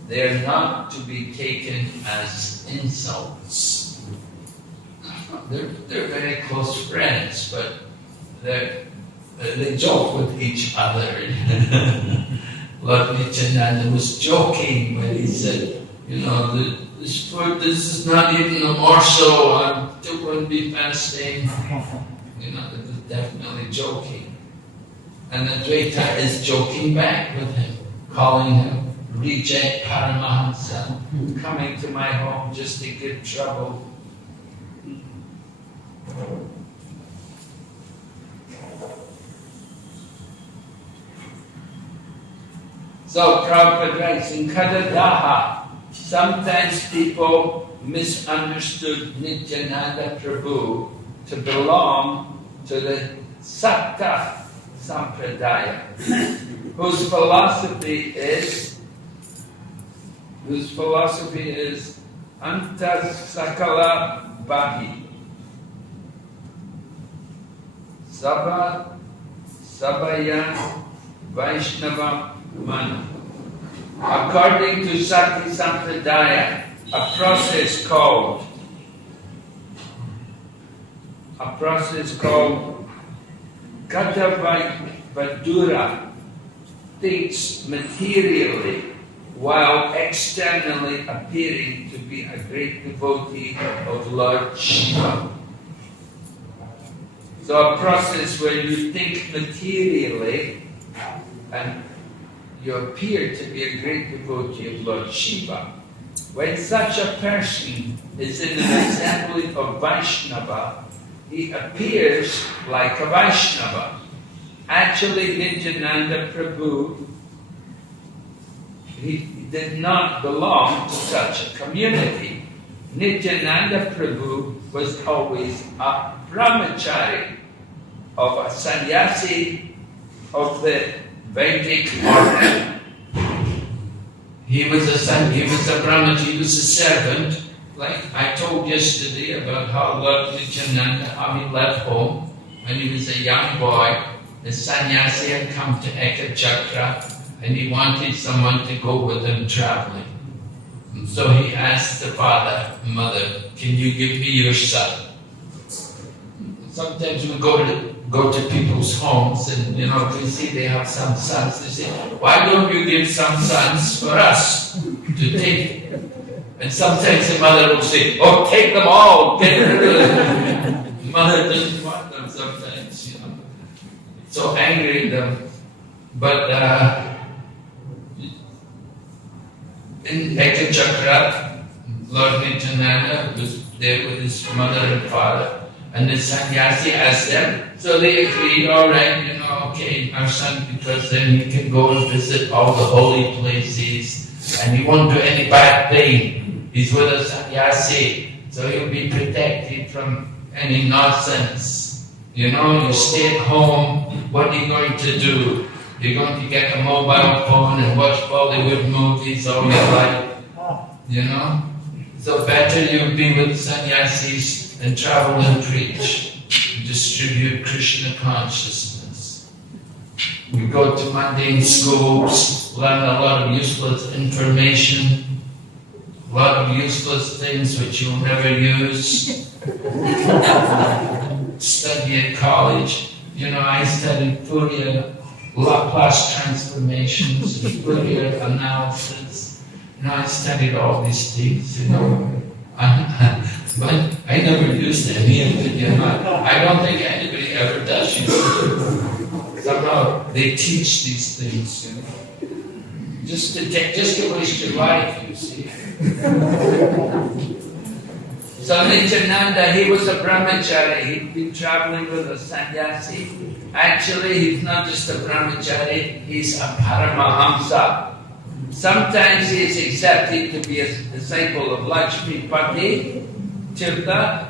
They are not to be taken as insults. They're very close friends, but they joke with each other. Lord Nityananda was joking when he said, this food, this is not even a morsel, I'm still going to be fasting. It was definitely joking. And Advaita is joking back with him, calling him reject Paramahansa, coming to my home just to give trouble. So Prabhupada writes in Kadadaha, sometimes people misunderstood Nityananda Prabhu to belong to the Sakta Sampradaya, whose philosophy is Antasakala Bahi. Sabaya Vaishnava Manu. According to Sakti Sampradaya, a process called Gata Vadura thinks materially while externally appearing to be a great devotee of Lord Shiva. So a process where you think materially and you appear to be a great devotee of Lord Shiva. When such a person is in an assembly of Vaishnava, he appears like a Vaishnava. Actually, Nityananda Prabhu, he did not belong to such a community. Nityananda Prabhu was always a brahmachari, of a sannyasi of the Vedic order. He was a brahmachari, he was a servant. Like I told yesterday about how Lord Nityananda, how he left home when he was a young boy. The sannyasi had come to Ekachakra and he wanted someone to go with him traveling. And so he asked the father, mother, can you give me your son? Sometimes we go to people's homes and we see they have some sons. They say, why don't you give some sons for us to take? And sometimes the mother will say, oh, take them all, get rid of them. The mother doesn't want them sometimes, so angry at them. But in Ekachakra, Lord Nityananda was there with his mother and father, and the sannyasi asked them, so they agreed, all right, okay, our son, because then he can go and visit all the holy places, and he won't do any bad thing. He's with a sannyasi, so he'll be protected from any nonsense. You know, you stay at home, what are you going to do? You're going to get a mobile phone and watch Bollywood movies all your life, you know? So better you be with sannyasis and travel and preach, distribute Krishna consciousness. We go to mundane schools, learn a lot of useless information, a lot of useless things which you'll never use. Study at college. You know, I studied Fourier, Laplace transformations, Fourier analysis. You know, I studied all these things, you know. But I never used any of it, you know. I don't think anybody ever does use it. Somehow they teach these things, you know. Just to waste your life, you see. So Nityananda, he was a brahmachari. He'd been traveling with a sannyasi. Actually, he's not just a brahmachari, he's a paramahamsa. Sometimes he is accepted to be a disciple of Lakshmipati, Tirtha,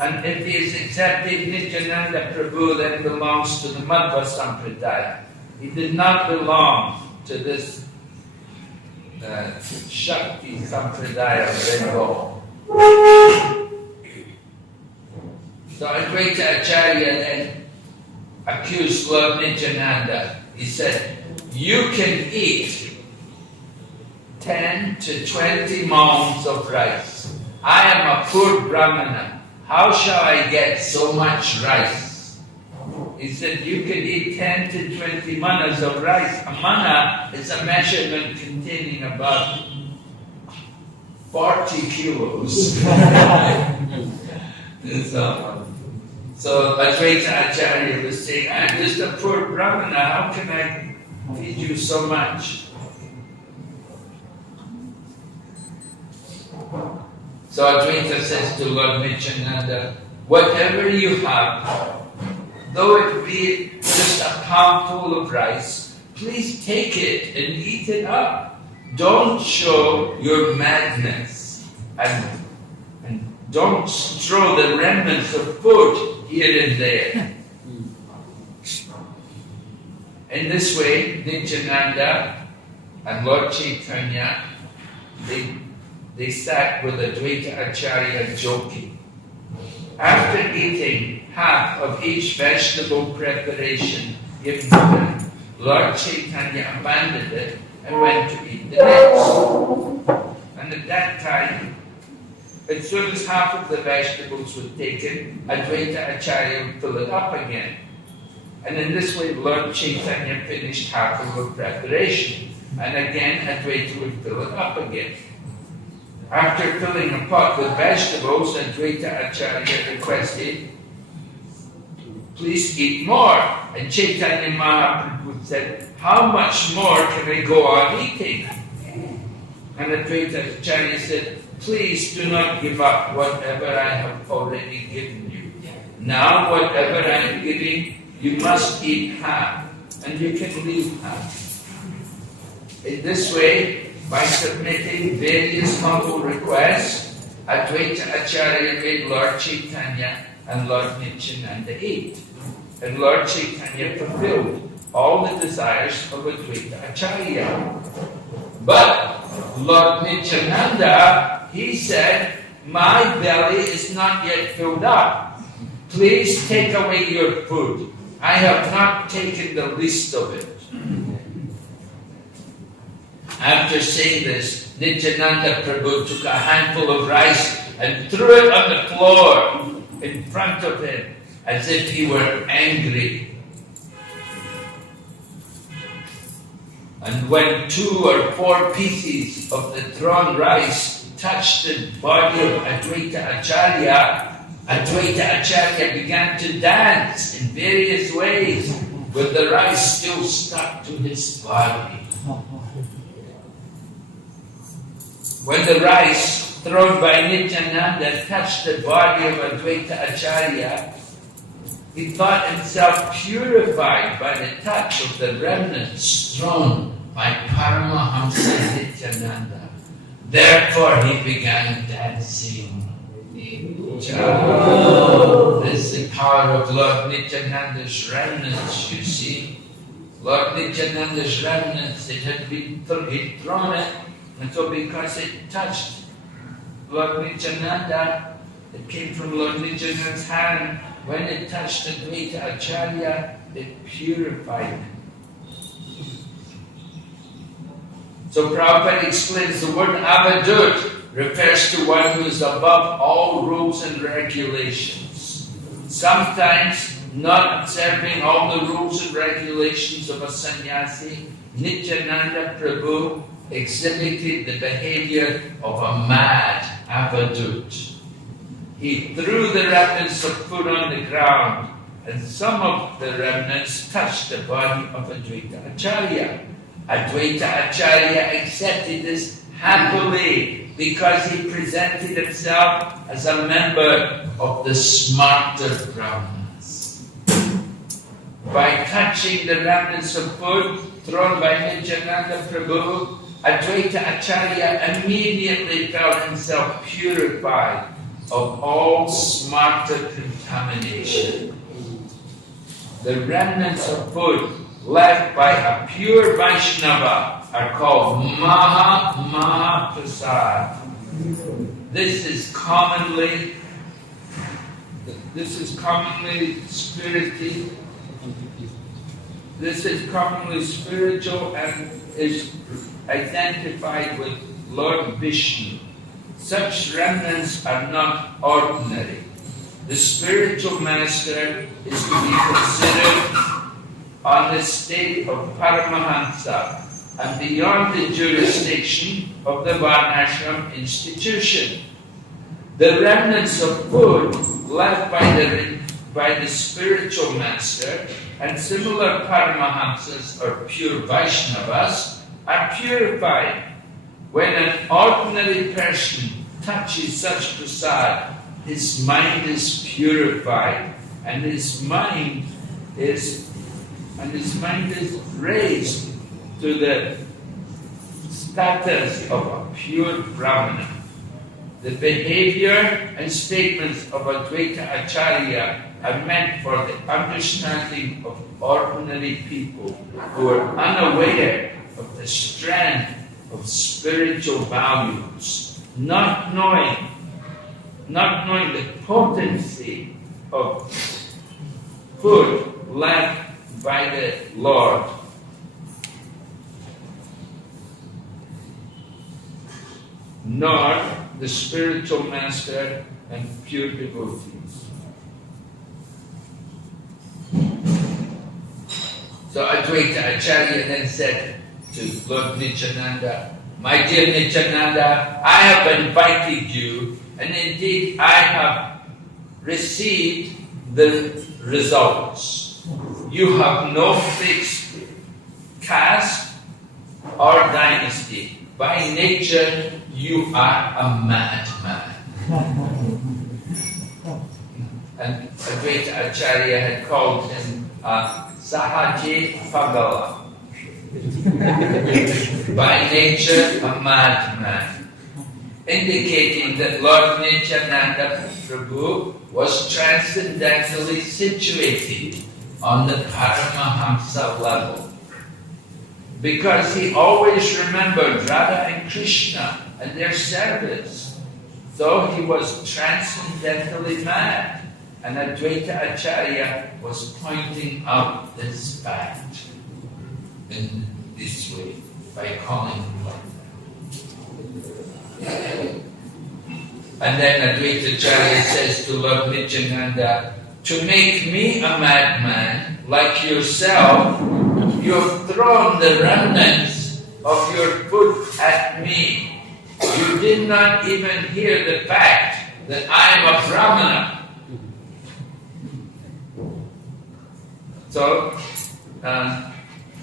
and if he is accepted, Nityananda Prabhu then belongs to the Madhva Sampradaya. He did not belong to this Shakti Sampradaya of Bengal. So Advaita Acharya then accused Lord Nityananda. He said, you can eat 10 to 20 mounds of rice. I am a poor Brahmana. How shall I get so much rice? He said, you can eat 10 to 20 manas of rice. A mana is a measurement containing about 40 kilos. So Advaita Acharya was saying, I'm just a poor Brahmana, how can I feed you so much? So Advaita says to Lord Nityananda, whatever you have, though it be just a palmful of rice, please take it and eat it up. Don't show your madness and don't throw the remnants of food here and there. In this way, Nityananda and Lord Chaitanya, they sat with Advaita Acharya joking. After eating half of each vegetable preparation given to them, Lord Chaitanya abandoned it and went to eat the next. And at that time, as soon as half of the vegetables were taken, Advaita Acharya would fill it up again. And in this way, Lord Chaitanya finished half of the preparation. And again, Advaita would fill it up again. After filling a pot with vegetables, Advaita Acharya requested, please eat more. And Chaitanya Mahaprabhu said, how much more can I go on eating? And Advaita Acharya said, please do not give up whatever I have already given you. Now whatever I am giving, you must eat half, and you can leave half. In this way, by submitting various humble requests, Advaita Acharya made Lord Chaitanya and Lord Nityananda eat. And Lord Chaitanya fulfilled all the desires of Advaita Acharya. But Lord Nityananda, he said, my belly is not yet filled up. Please take away your food. I have not taken the least of it. After saying this, Nityananda Prabhu took a handful of rice and threw it on the floor in front of him as if he were angry. And when 2 or 4 pieces of the thrown rice touched the body of Advaita Acharya began to dance in various ways with the rice still stuck to his body. When the rice thrown by Nityananda touched the body of Advaita Acharya, he thought himself purified by the touch of the remnants thrown by Paramahamsa Nityananda. Therefore he began dancing. This is the power of Lord Nityananda's remnants, you see. Lord Nityananda's remnants, it had been he'd thrown it, and so because it touched Lord Nityananda, it came from Lord Nityananda's hand. When it touched Advaita Acharya, it purified him. So Prabhupada explains the word avadut refers to one who is above all rules and regulations. Sometimes, not observing all the rules and regulations of a sannyasi, Nityananda Prabhu exhibited the behavior of a mad avadut. He threw the remnants of food on the ground, and some of the remnants touched the body of Advaita Acharya. Advaita Acharya accepted this happily because he presented himself as a member of the smarter Brahmanas. By touching the remnants of food thrown by Nityananda Prabhu, Advaita Acharya immediately felt himself purified of all smarta contamination. The remnants of food left by a pure Vaishnava are called Maha Prasad. This is commonly spiritual and is identified with Lord Vishnu. Such remnants are not ordinary. The spiritual master is to be considered on the state of Paramahansa and beyond the jurisdiction of the Varnashram institution. The remnants of food left by the spiritual master and similar Paramahamsas or pure Vaishnavas are purified. When an ordinary person touches such prasad, his mind is purified, and his mind is raised to the status of a pure Brahmana. The behavior and statements of Advaita Acharya are meant for the understanding of ordinary people who are unaware of the strength of spiritual values, not knowing the potency of food left by the Lord. Nor the spiritual master and pure devotees. So Advaita Acharya then said to Lord Nityananda, "My dear Nityananda, I have invited you, and indeed I have received the results. You have no fixed caste or dynasty. By nature, you are a madman." And Advaita Acharya had called him Sahaji Pagala. By nature, a madman, indicating that Lord Nityananda Prabhu was transcendentally situated on the Paramahamsa level, because he always remembered Radha and Krishna and their service. So he was transcendently mad, and Advaita Acharya was pointing out this fact in this way, by calling him like that. And then Advaita Acharya says to Lord Nityananda, "To make me a madman like yourself, you have thrown the remnants of your food at me. You did not even hear the fact that I am a Brahmana." So,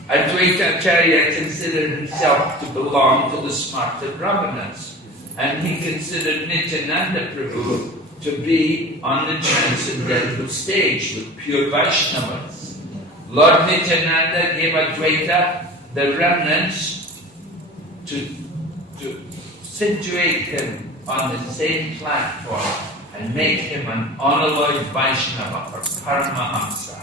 Advaita Acharya considered himself to belong to the smarta Brahmanas, and he considered Nityananda Prabhu to be on the transcendental stage with pure Vaishnavas. Lord Nityananda gave Advaita the remnants to situate him on the same platform and make him an unalloyed Vaishnava or Paramahamsa.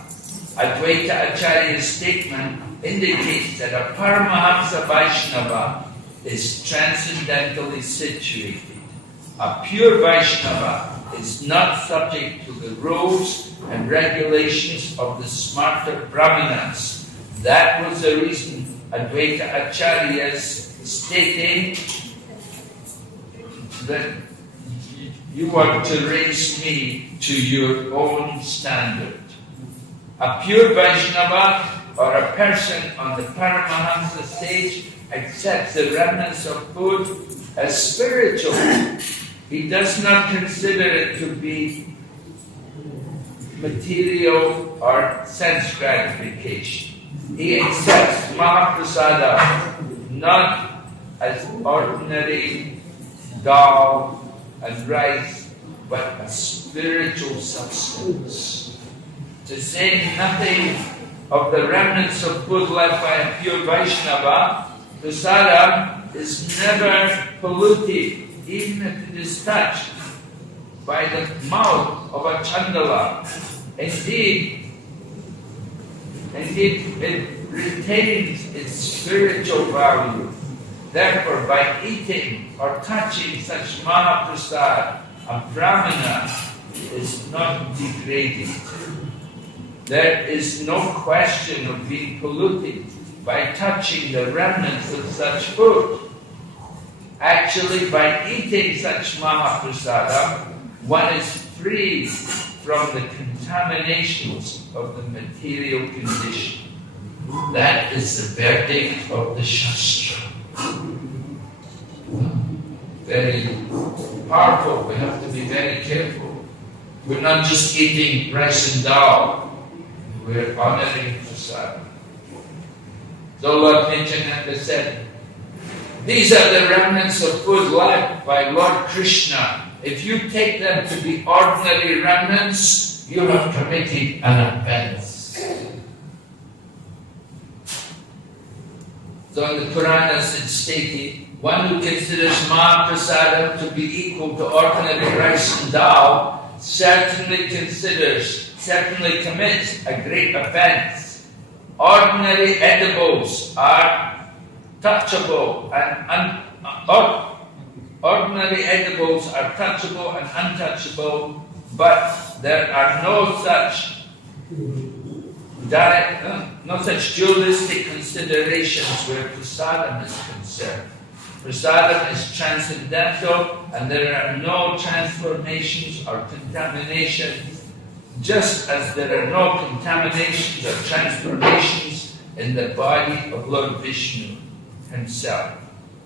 Advaita Acharya's statement indicates that a Paramahamsa Vaishnava is transcendentally situated. A pure Vaishnava is not subject to the rules and regulations of the smarter Brahmanas. That was the reason Advaita Acharya is stating that you are to raise me to your own standard. A pure Vaishnava or a person on the Paramahamsa stage accepts the remnants of food as spiritual. He does not consider it to be material or sense gratification. He accepts Mahaprasada not as ordinary dal and rice, but a spiritual substance. To say nothing of the remnants of food left by a pure Vaishnava, prasada is never polluted, even if it is touched by the mouth of a chandala. Indeed, it retains its spiritual value. Therefore, by eating or touching such Mahaprasad, a Brahmana is not degraded. There is no question of being polluted by touching the remnants of such food. Actually, by eating such Mahaprasada, one is free from the contaminations of the material condition. That is the verdict of the Shastra. Very powerful. We have to be very careful. We're not just eating rice and dal. We're honoring prasad. So Lord Nityananda said, these are the remnants of food left by Lord Krishna. If you take them to be ordinary remnants, you have committed an offense. So in the Puranas it's stated, one who considers Mahaprasadam to be equal to ordinary rice and dal certainly commits a great offense. Ordinary edibles are touchable and untouchable, but there are no such dualistic considerations where prasadam is concerned. Prasadam is transcendental, and there are no transformations or contaminations, just as there are no contaminations or transformations in the body of Lord Vishnu himself.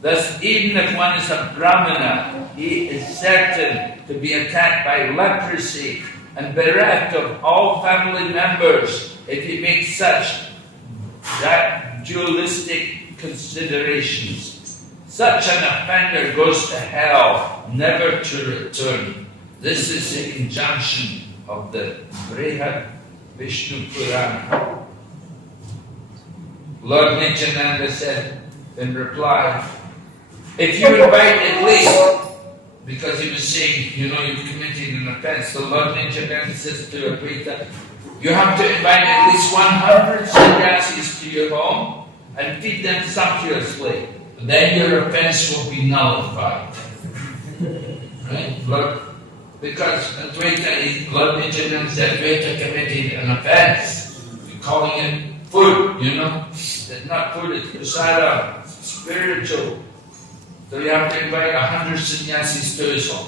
Thus, even if one is a Brahmana, he is certain to be attacked by leprosy and bereft of all family members if he makes such dualistic considerations. Such an offender goes to hell, never to return. This is the injunction of the Brihad Vishnu Purana. Lord Nityananda said in reply, if you invite at least, because he was saying, you've committed an offense, so Lord Nityananda says to Advaita, you have to invite at least 100 sannyasis to your home and feed them sumptuously. Then your offense will be nullified. Right? Because Advaita, Lord Nityananda said Advaita committed an offense. You're calling it food, It's not food, it's prasada, spiritual. So you have to invite 100 sannyasis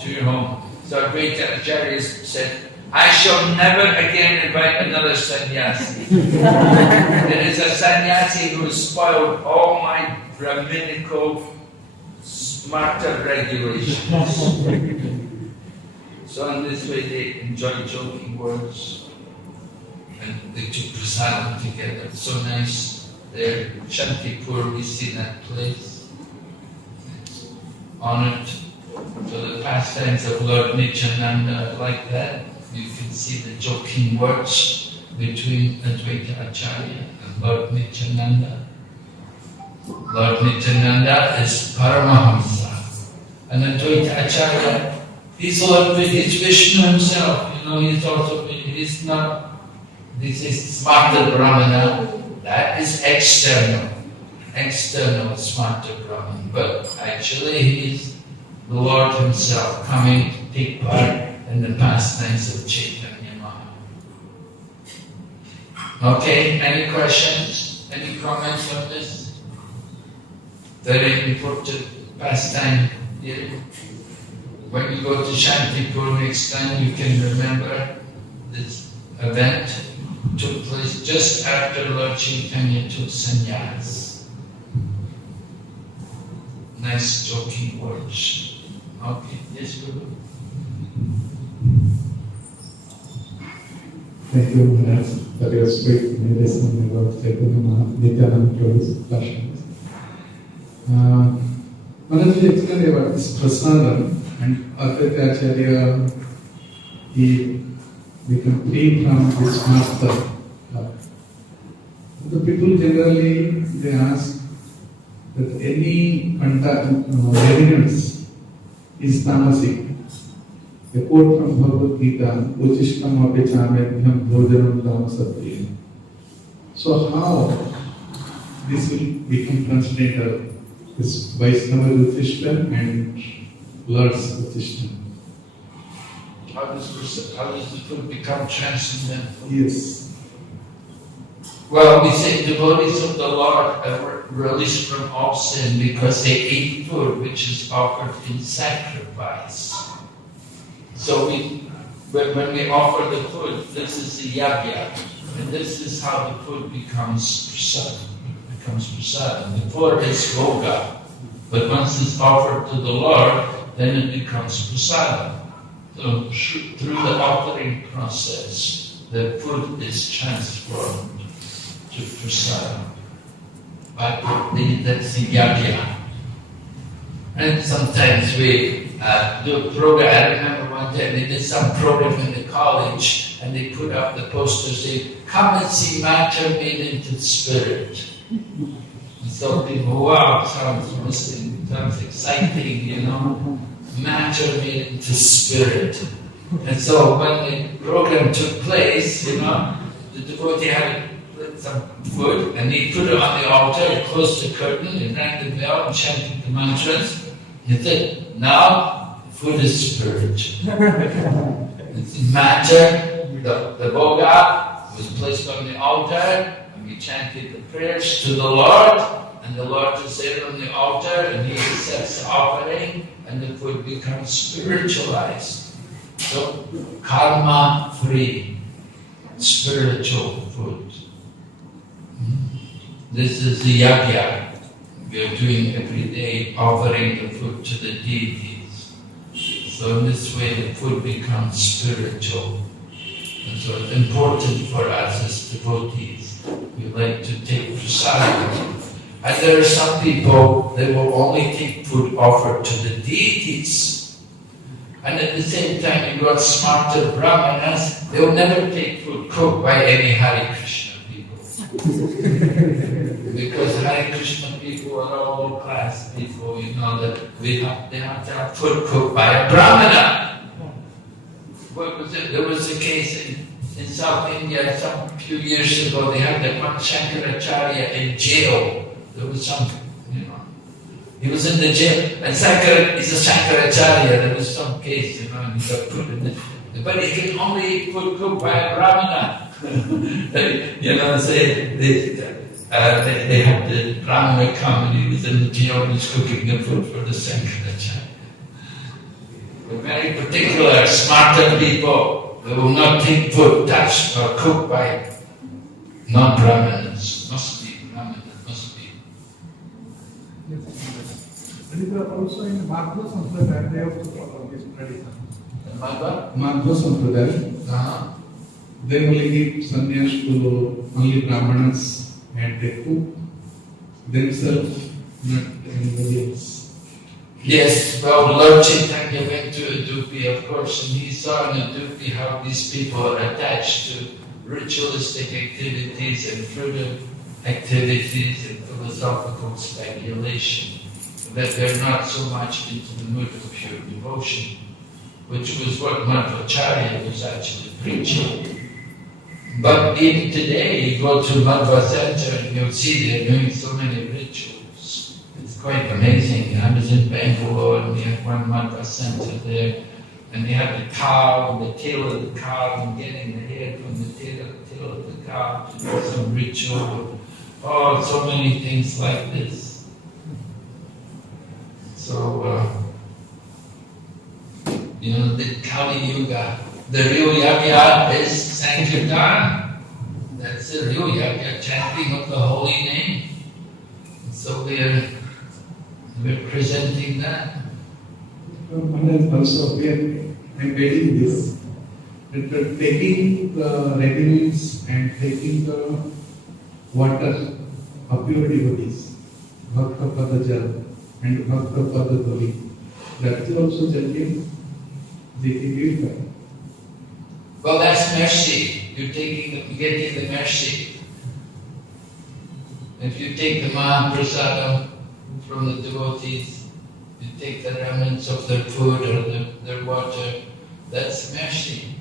to your home. So Advaita Acharya said, I shall never again invite another sannyasi. It is a sannyasi who has spoiled all my Brahminical smarter regulations. So in this way they enjoy joking words and they took prasadam together. So nice. There, Shantipur, we see that place. It's honored. So the pastimes of Lord Nityananda like that. You can see the joking words between Advaita Acharya and Lord Nityananda. Lord Nityananda is Paramahamsa. And Advaita Acharya, he's Lord, he's Vishnu himself. He's also, he's not, this is Smarta Brahmana, that is external Smarta Brahmana. But actually he's the Lord himself coming to take part in the pastimes of Chaitanya Mahaprabhu. Okay, any questions? Any comments on this? Very important pastime here. When you go to Shantipur next time, you can remember this event took place just after Lord Chaitanya took sannyas. Nice joking words. Okay, yes, Guru. Thank you, Maharaj, for your sweet medicine about Nityananda Prabhu's Pastimes. Maharaj, you explained about this prasadam, and Advaita Acharya, he became free from this master. The people generally, they ask that any evidence is tamasic. A quote from Bhagavad Gita, Uchishtam apichamedhyam bhojanam tamasatya. So how this will become transcendental? This Vaishnava Uchishtam and Lord's Uchishtam. How does the food become transcendental? Yes. Well, we say devotees of the Lord are released from all sin because they eat food which is offered in sacrifice. So when we offer the food, this is the yagya, and this is how the food becomes prasadam. Before it's bhoga, but once it's offered to the Lord, then it becomes prasadam. So through the offering process, the food is transformed to prasadam. But that's the yagya. And sometimes we do a program. I remember one time they did some program in the college and they put up the posters saying, "Come and see matter made into spirit." And so people, wow, sounds exciting, matter made into spirit. And so when the program took place, the devotee had some food and he put it on the altar, he closed the curtain, he rang the bell and chanted the mantras. He said, now food is spirit. It's matter, the bhoga was placed on the altar, and we chanted the prayers to the Lord, and the Lord is there on the altar, and He accepts the offering, and the food becomes spiritualized. So, karma-free, spiritual food. This is the yagya we are doing every day, offering the food to the deities. So in this way the food becomes spiritual. And so it's important for us as devotees. We like to take prasadam. And there are some people, they will only take food offered to the deities. And at the same time, you got smarter brahmanas, they will never take food cooked by any Hare Krishna people. Because Hare Krishna people are all low-class people, that they have to have food cooked by a brahmana. What was it? There was a case in South India some few years ago, they had that one Shankaracharya in jail. There was some, he was in the jail, and he's a Shankaracharya, there was some case, and he got put in the, but he can only eat food cooked by a brahmana. They had the brahmana come and he was in the jail and he was cooking the food for the Shankaracharya. We're very particular, smarter people, they will not take food touched or cooked by non-brahmanas. Must be brahmanas, must be. But also in Madhva Sampradaya, they have to follow this tradition. Madhva Sampradaya, they only give sannyas to only brahmanas and they cook themselves, not anybody else. Yes, well, Lord Chaitanya went to Udupi, of course, and he saw in Udupi how these people are attached to ritualistic activities and activities and philosophical speculation, that they're not so much into the mood of pure devotion, which was what Madhvacharya was actually preaching. But even today, you go to Madhva Center and you'll see they're doing so many rituals. It's quite amazing. I was in Bangalore and we had one Madhva Center there, and they had the cow and the tail of the cow and getting the head from the tail of the cow to do some ritual. Oh, so many things like this. So, the Kali Yuga, the real yajna is Sankirtan. That's the real yajna, chanting of the holy name. So we're presenting that. Also, I'm getting this. That we're taking the regiments and taking the water of pure devotees, Bhakta Padaja and Bhakta Padadoli. That is also chanting the Kirtan. Well, that's mercy. You're getting the mercy. If you take the Mahaprasadam from the devotees, you take the remnants of their food or their water, that's mercy.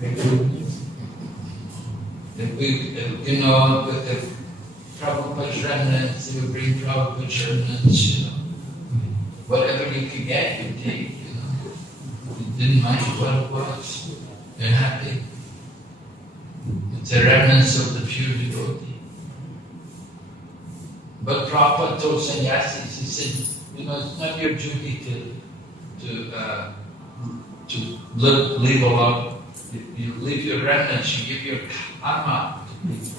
Thank you. If with the Prabhupada's remnants, they would bring Prabhupada's remnants, Whatever you could get, you take, It didn't mind what it was. They're happy. It's the remnants of the pure devotee. But Prabhupada told sannyasis, he said, it's not your duty to live alone. You leave your remnants, you give your karma to people.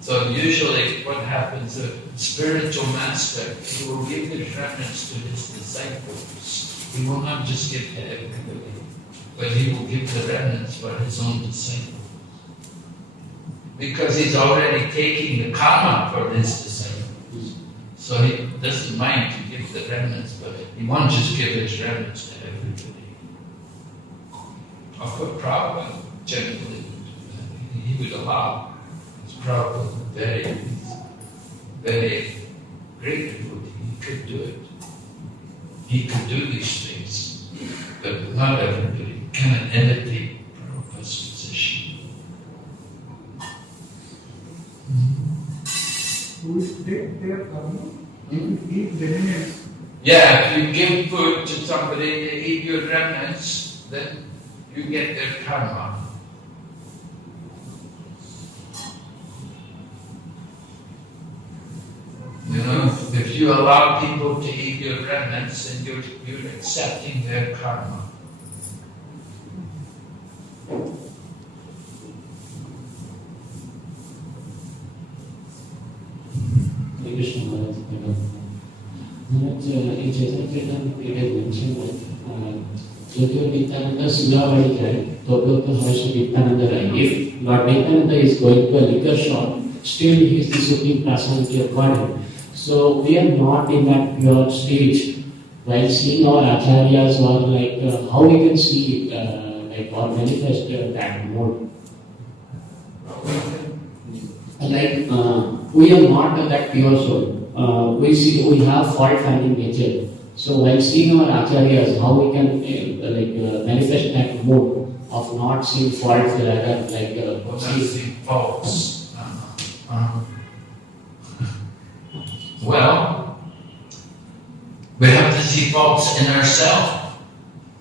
So usually what happens, a spiritual master, he will give his remnants to his disciples. He will not just give to everybody, but he will give the remnants for his own disciples. Because he's already taking the karma for his disciples. So he doesn't mind to give the remnants, but he won't just give his remnants to everybody. Of course, Prabhupada generally would do that. He would allow. It's Prabhupada very, very great devotee. He could do it. He could do these things, but not everybody cannot imitate Prabhupada's position. Who is take their karma? Eat remnants. Yeah, if you give food to somebody, they eat your remnants, then you get their karma. If you allow people to eat your remnants, then you're accepting their karma. Krishna Maharaj, in Chaitanya it is mentioned that Jyoti Nityananda Sulavadi Jai, Tobloka Harshi Nityananda Rai. If Lord Nityananda is going to a liquor shop, still he is the Supreme Personality of Godhead. So we are not in that pure stage. While seeing our acharyas or how we can see or manifest that mode. We are not that pure soul. We have fault finding nature. So while seeing our acharyas, how we can manifest that mode of not seeing faults, rather seeing faults. Well, we have to see faults in ourselves.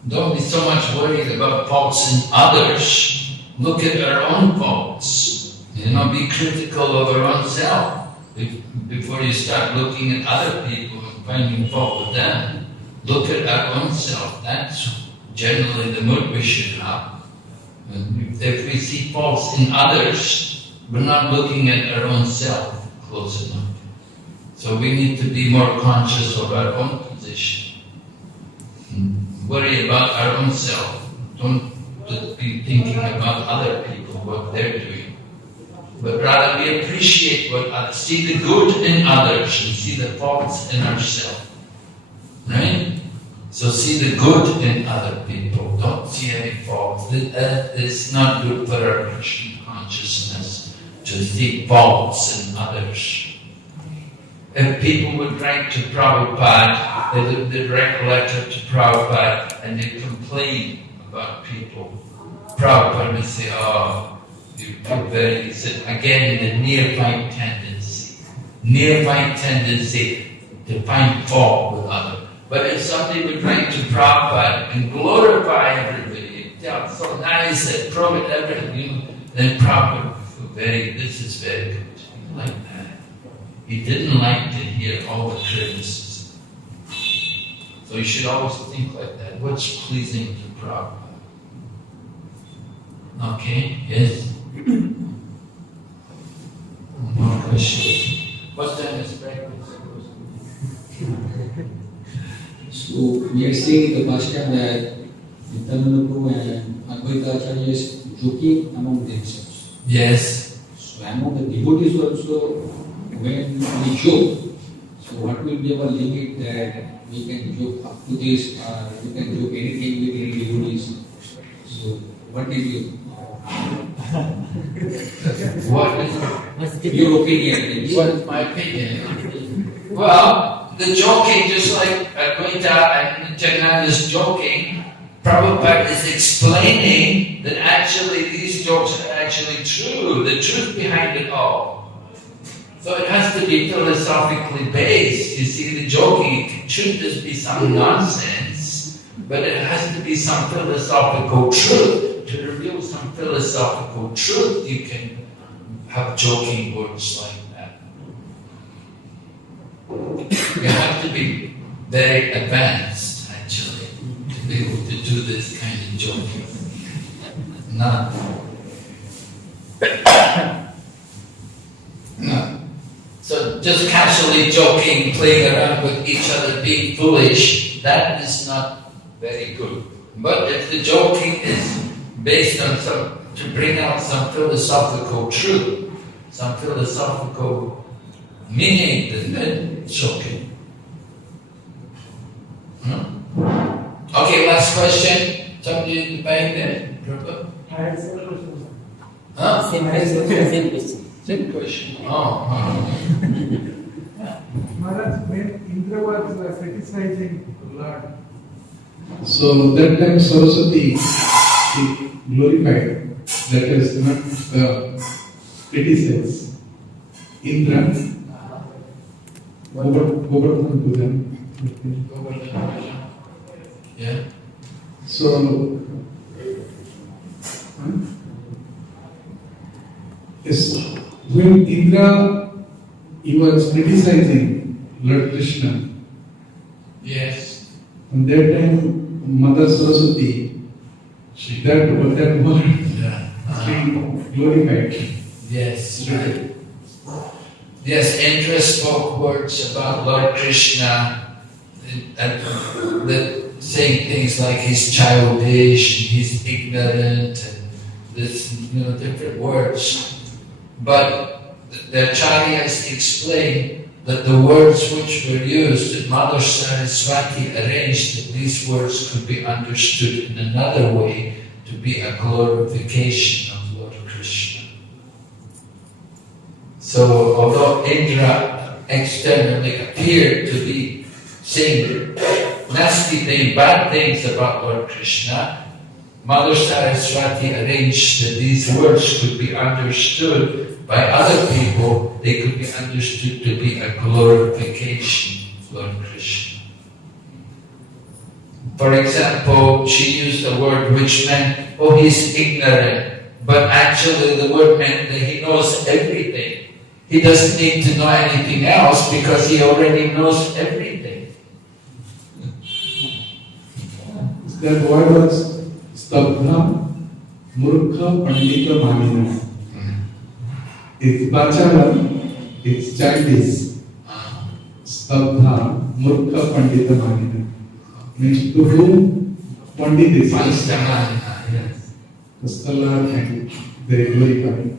Don't be so much worried about faults in others. Look at our own faults. Be critical of our own self before you start looking at other people and finding fault with them. Look at our own self. That's generally the mood we should have. If we see faults in others, we're not looking at our own self close enough. So we need to be more conscious of our own position. Worry about our own self. Don't be thinking about other people, what they're doing. But rather we appreciate what others, see the good in others and see the faults in ourselves. Right? So see the good in other people, don't see any faults. It's not good for our Krishna consciousness to see faults in others. If people would write to Prabhupada, they'd write a letter to Prabhupada and they'd complain about people. Prabhupada would say, oh, you're very, he said, again, the neophyte tendency to find fault with others. But if somebody would write to Prabhupada and glorify everybody, yeah, so nice that Prabhupada everything, then Prabhupada would feel this is very good. Like that. He didn't like to hear all the criticism. So you should always think like that. What's pleasing to Prabhupada? Okay, yes? More questions. What time is breakfast? So we are seeing in the Pastime that Nityananda and Advaita Acharya is joking among themselves. Yes. So among the devotees also, when we joke, so what will be our limit that we can joke up to this, or we can joke anything with any devotees? So what is What is your opinion? What is my opinion? Well, the joking, just like Advaita and Nityananda is joking, Prabhupada is explaining that actually these jokes are actually true, the truth behind it all. So it has to be philosophically based. You see, the joking, it shouldn't just be some nonsense, but it has to be some philosophical truth. To reveal some philosophical truth, you can have joking words like that. You have to be very advanced, actually, to be able to do this kind of joking. No. So just casually joking, playing around with each other, being foolish, that is not very good. But if the joking is based on to bring out some philosophical truth, some philosophical meaning, then it's okay. Okay, last question. Somebody in the back there? I had same question. Huh? Same question. Same question. Oh. Maharaj, when Indra was criticizing Lord, So that time Saraswati she glorified, that is not criticized. Indra, Govardhan Puja. Yeah. So, yes, when Indra he was criticizing Lord Krishna, Yes. on that time Mother Saraswati, that word Yeah. she glorified. Yes, right. Yes, Indra spoke words about Lord Krishna, and saying things like he's childish, and he's ignorant, and this, different words. But the Acharyas explain that the words which were used, that Mother Saraswati arranged that these words could be understood in another way, to be a glorification of Lord Krishna. So although Indra externally appeared to be saying nasty things, bad things about Lord Krishna, Mother Saraswati arranged that these words could be understood by other people, they could be understood to be a glorification of Lord Krishna. For example, she used a word which meant, oh, he's ignorant, but actually the word meant that he knows everything. He doesn't need to know anything else because he already knows everything. That word was Stabdha Murkha Pandita Manina. It's Bachala, it's childish. Stabdha Murkha Pandita Manina. Means to whom Pandit is. Yes. The scholar and very glorified.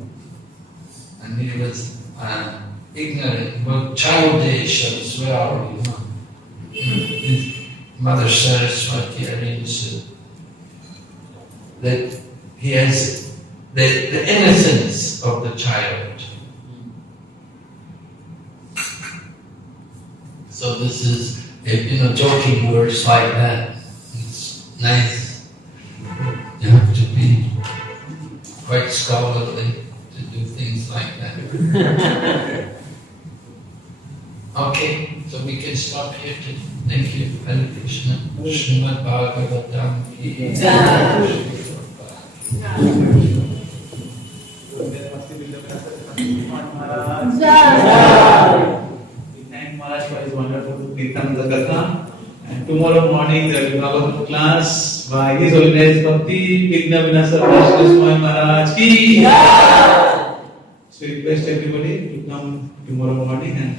And he was ignorant, but childish as well. Mother Saraswati arranged that he has the innocence of the child. So this is, joking words like that. It's nice. You have to be quite scholarly to do things like that. Okay, so we can stop here. Thank you. Hare Krishna. Srimad Bhagavatam ki Jai. We thank Maharaj for his wonderful Nityananda Katha. And tomorrow morning there will be our class by His Holiness Bhakti Vigna Vinasa Prashna Swami Maharaj ki Jai. So request everybody to come tomorrow morning and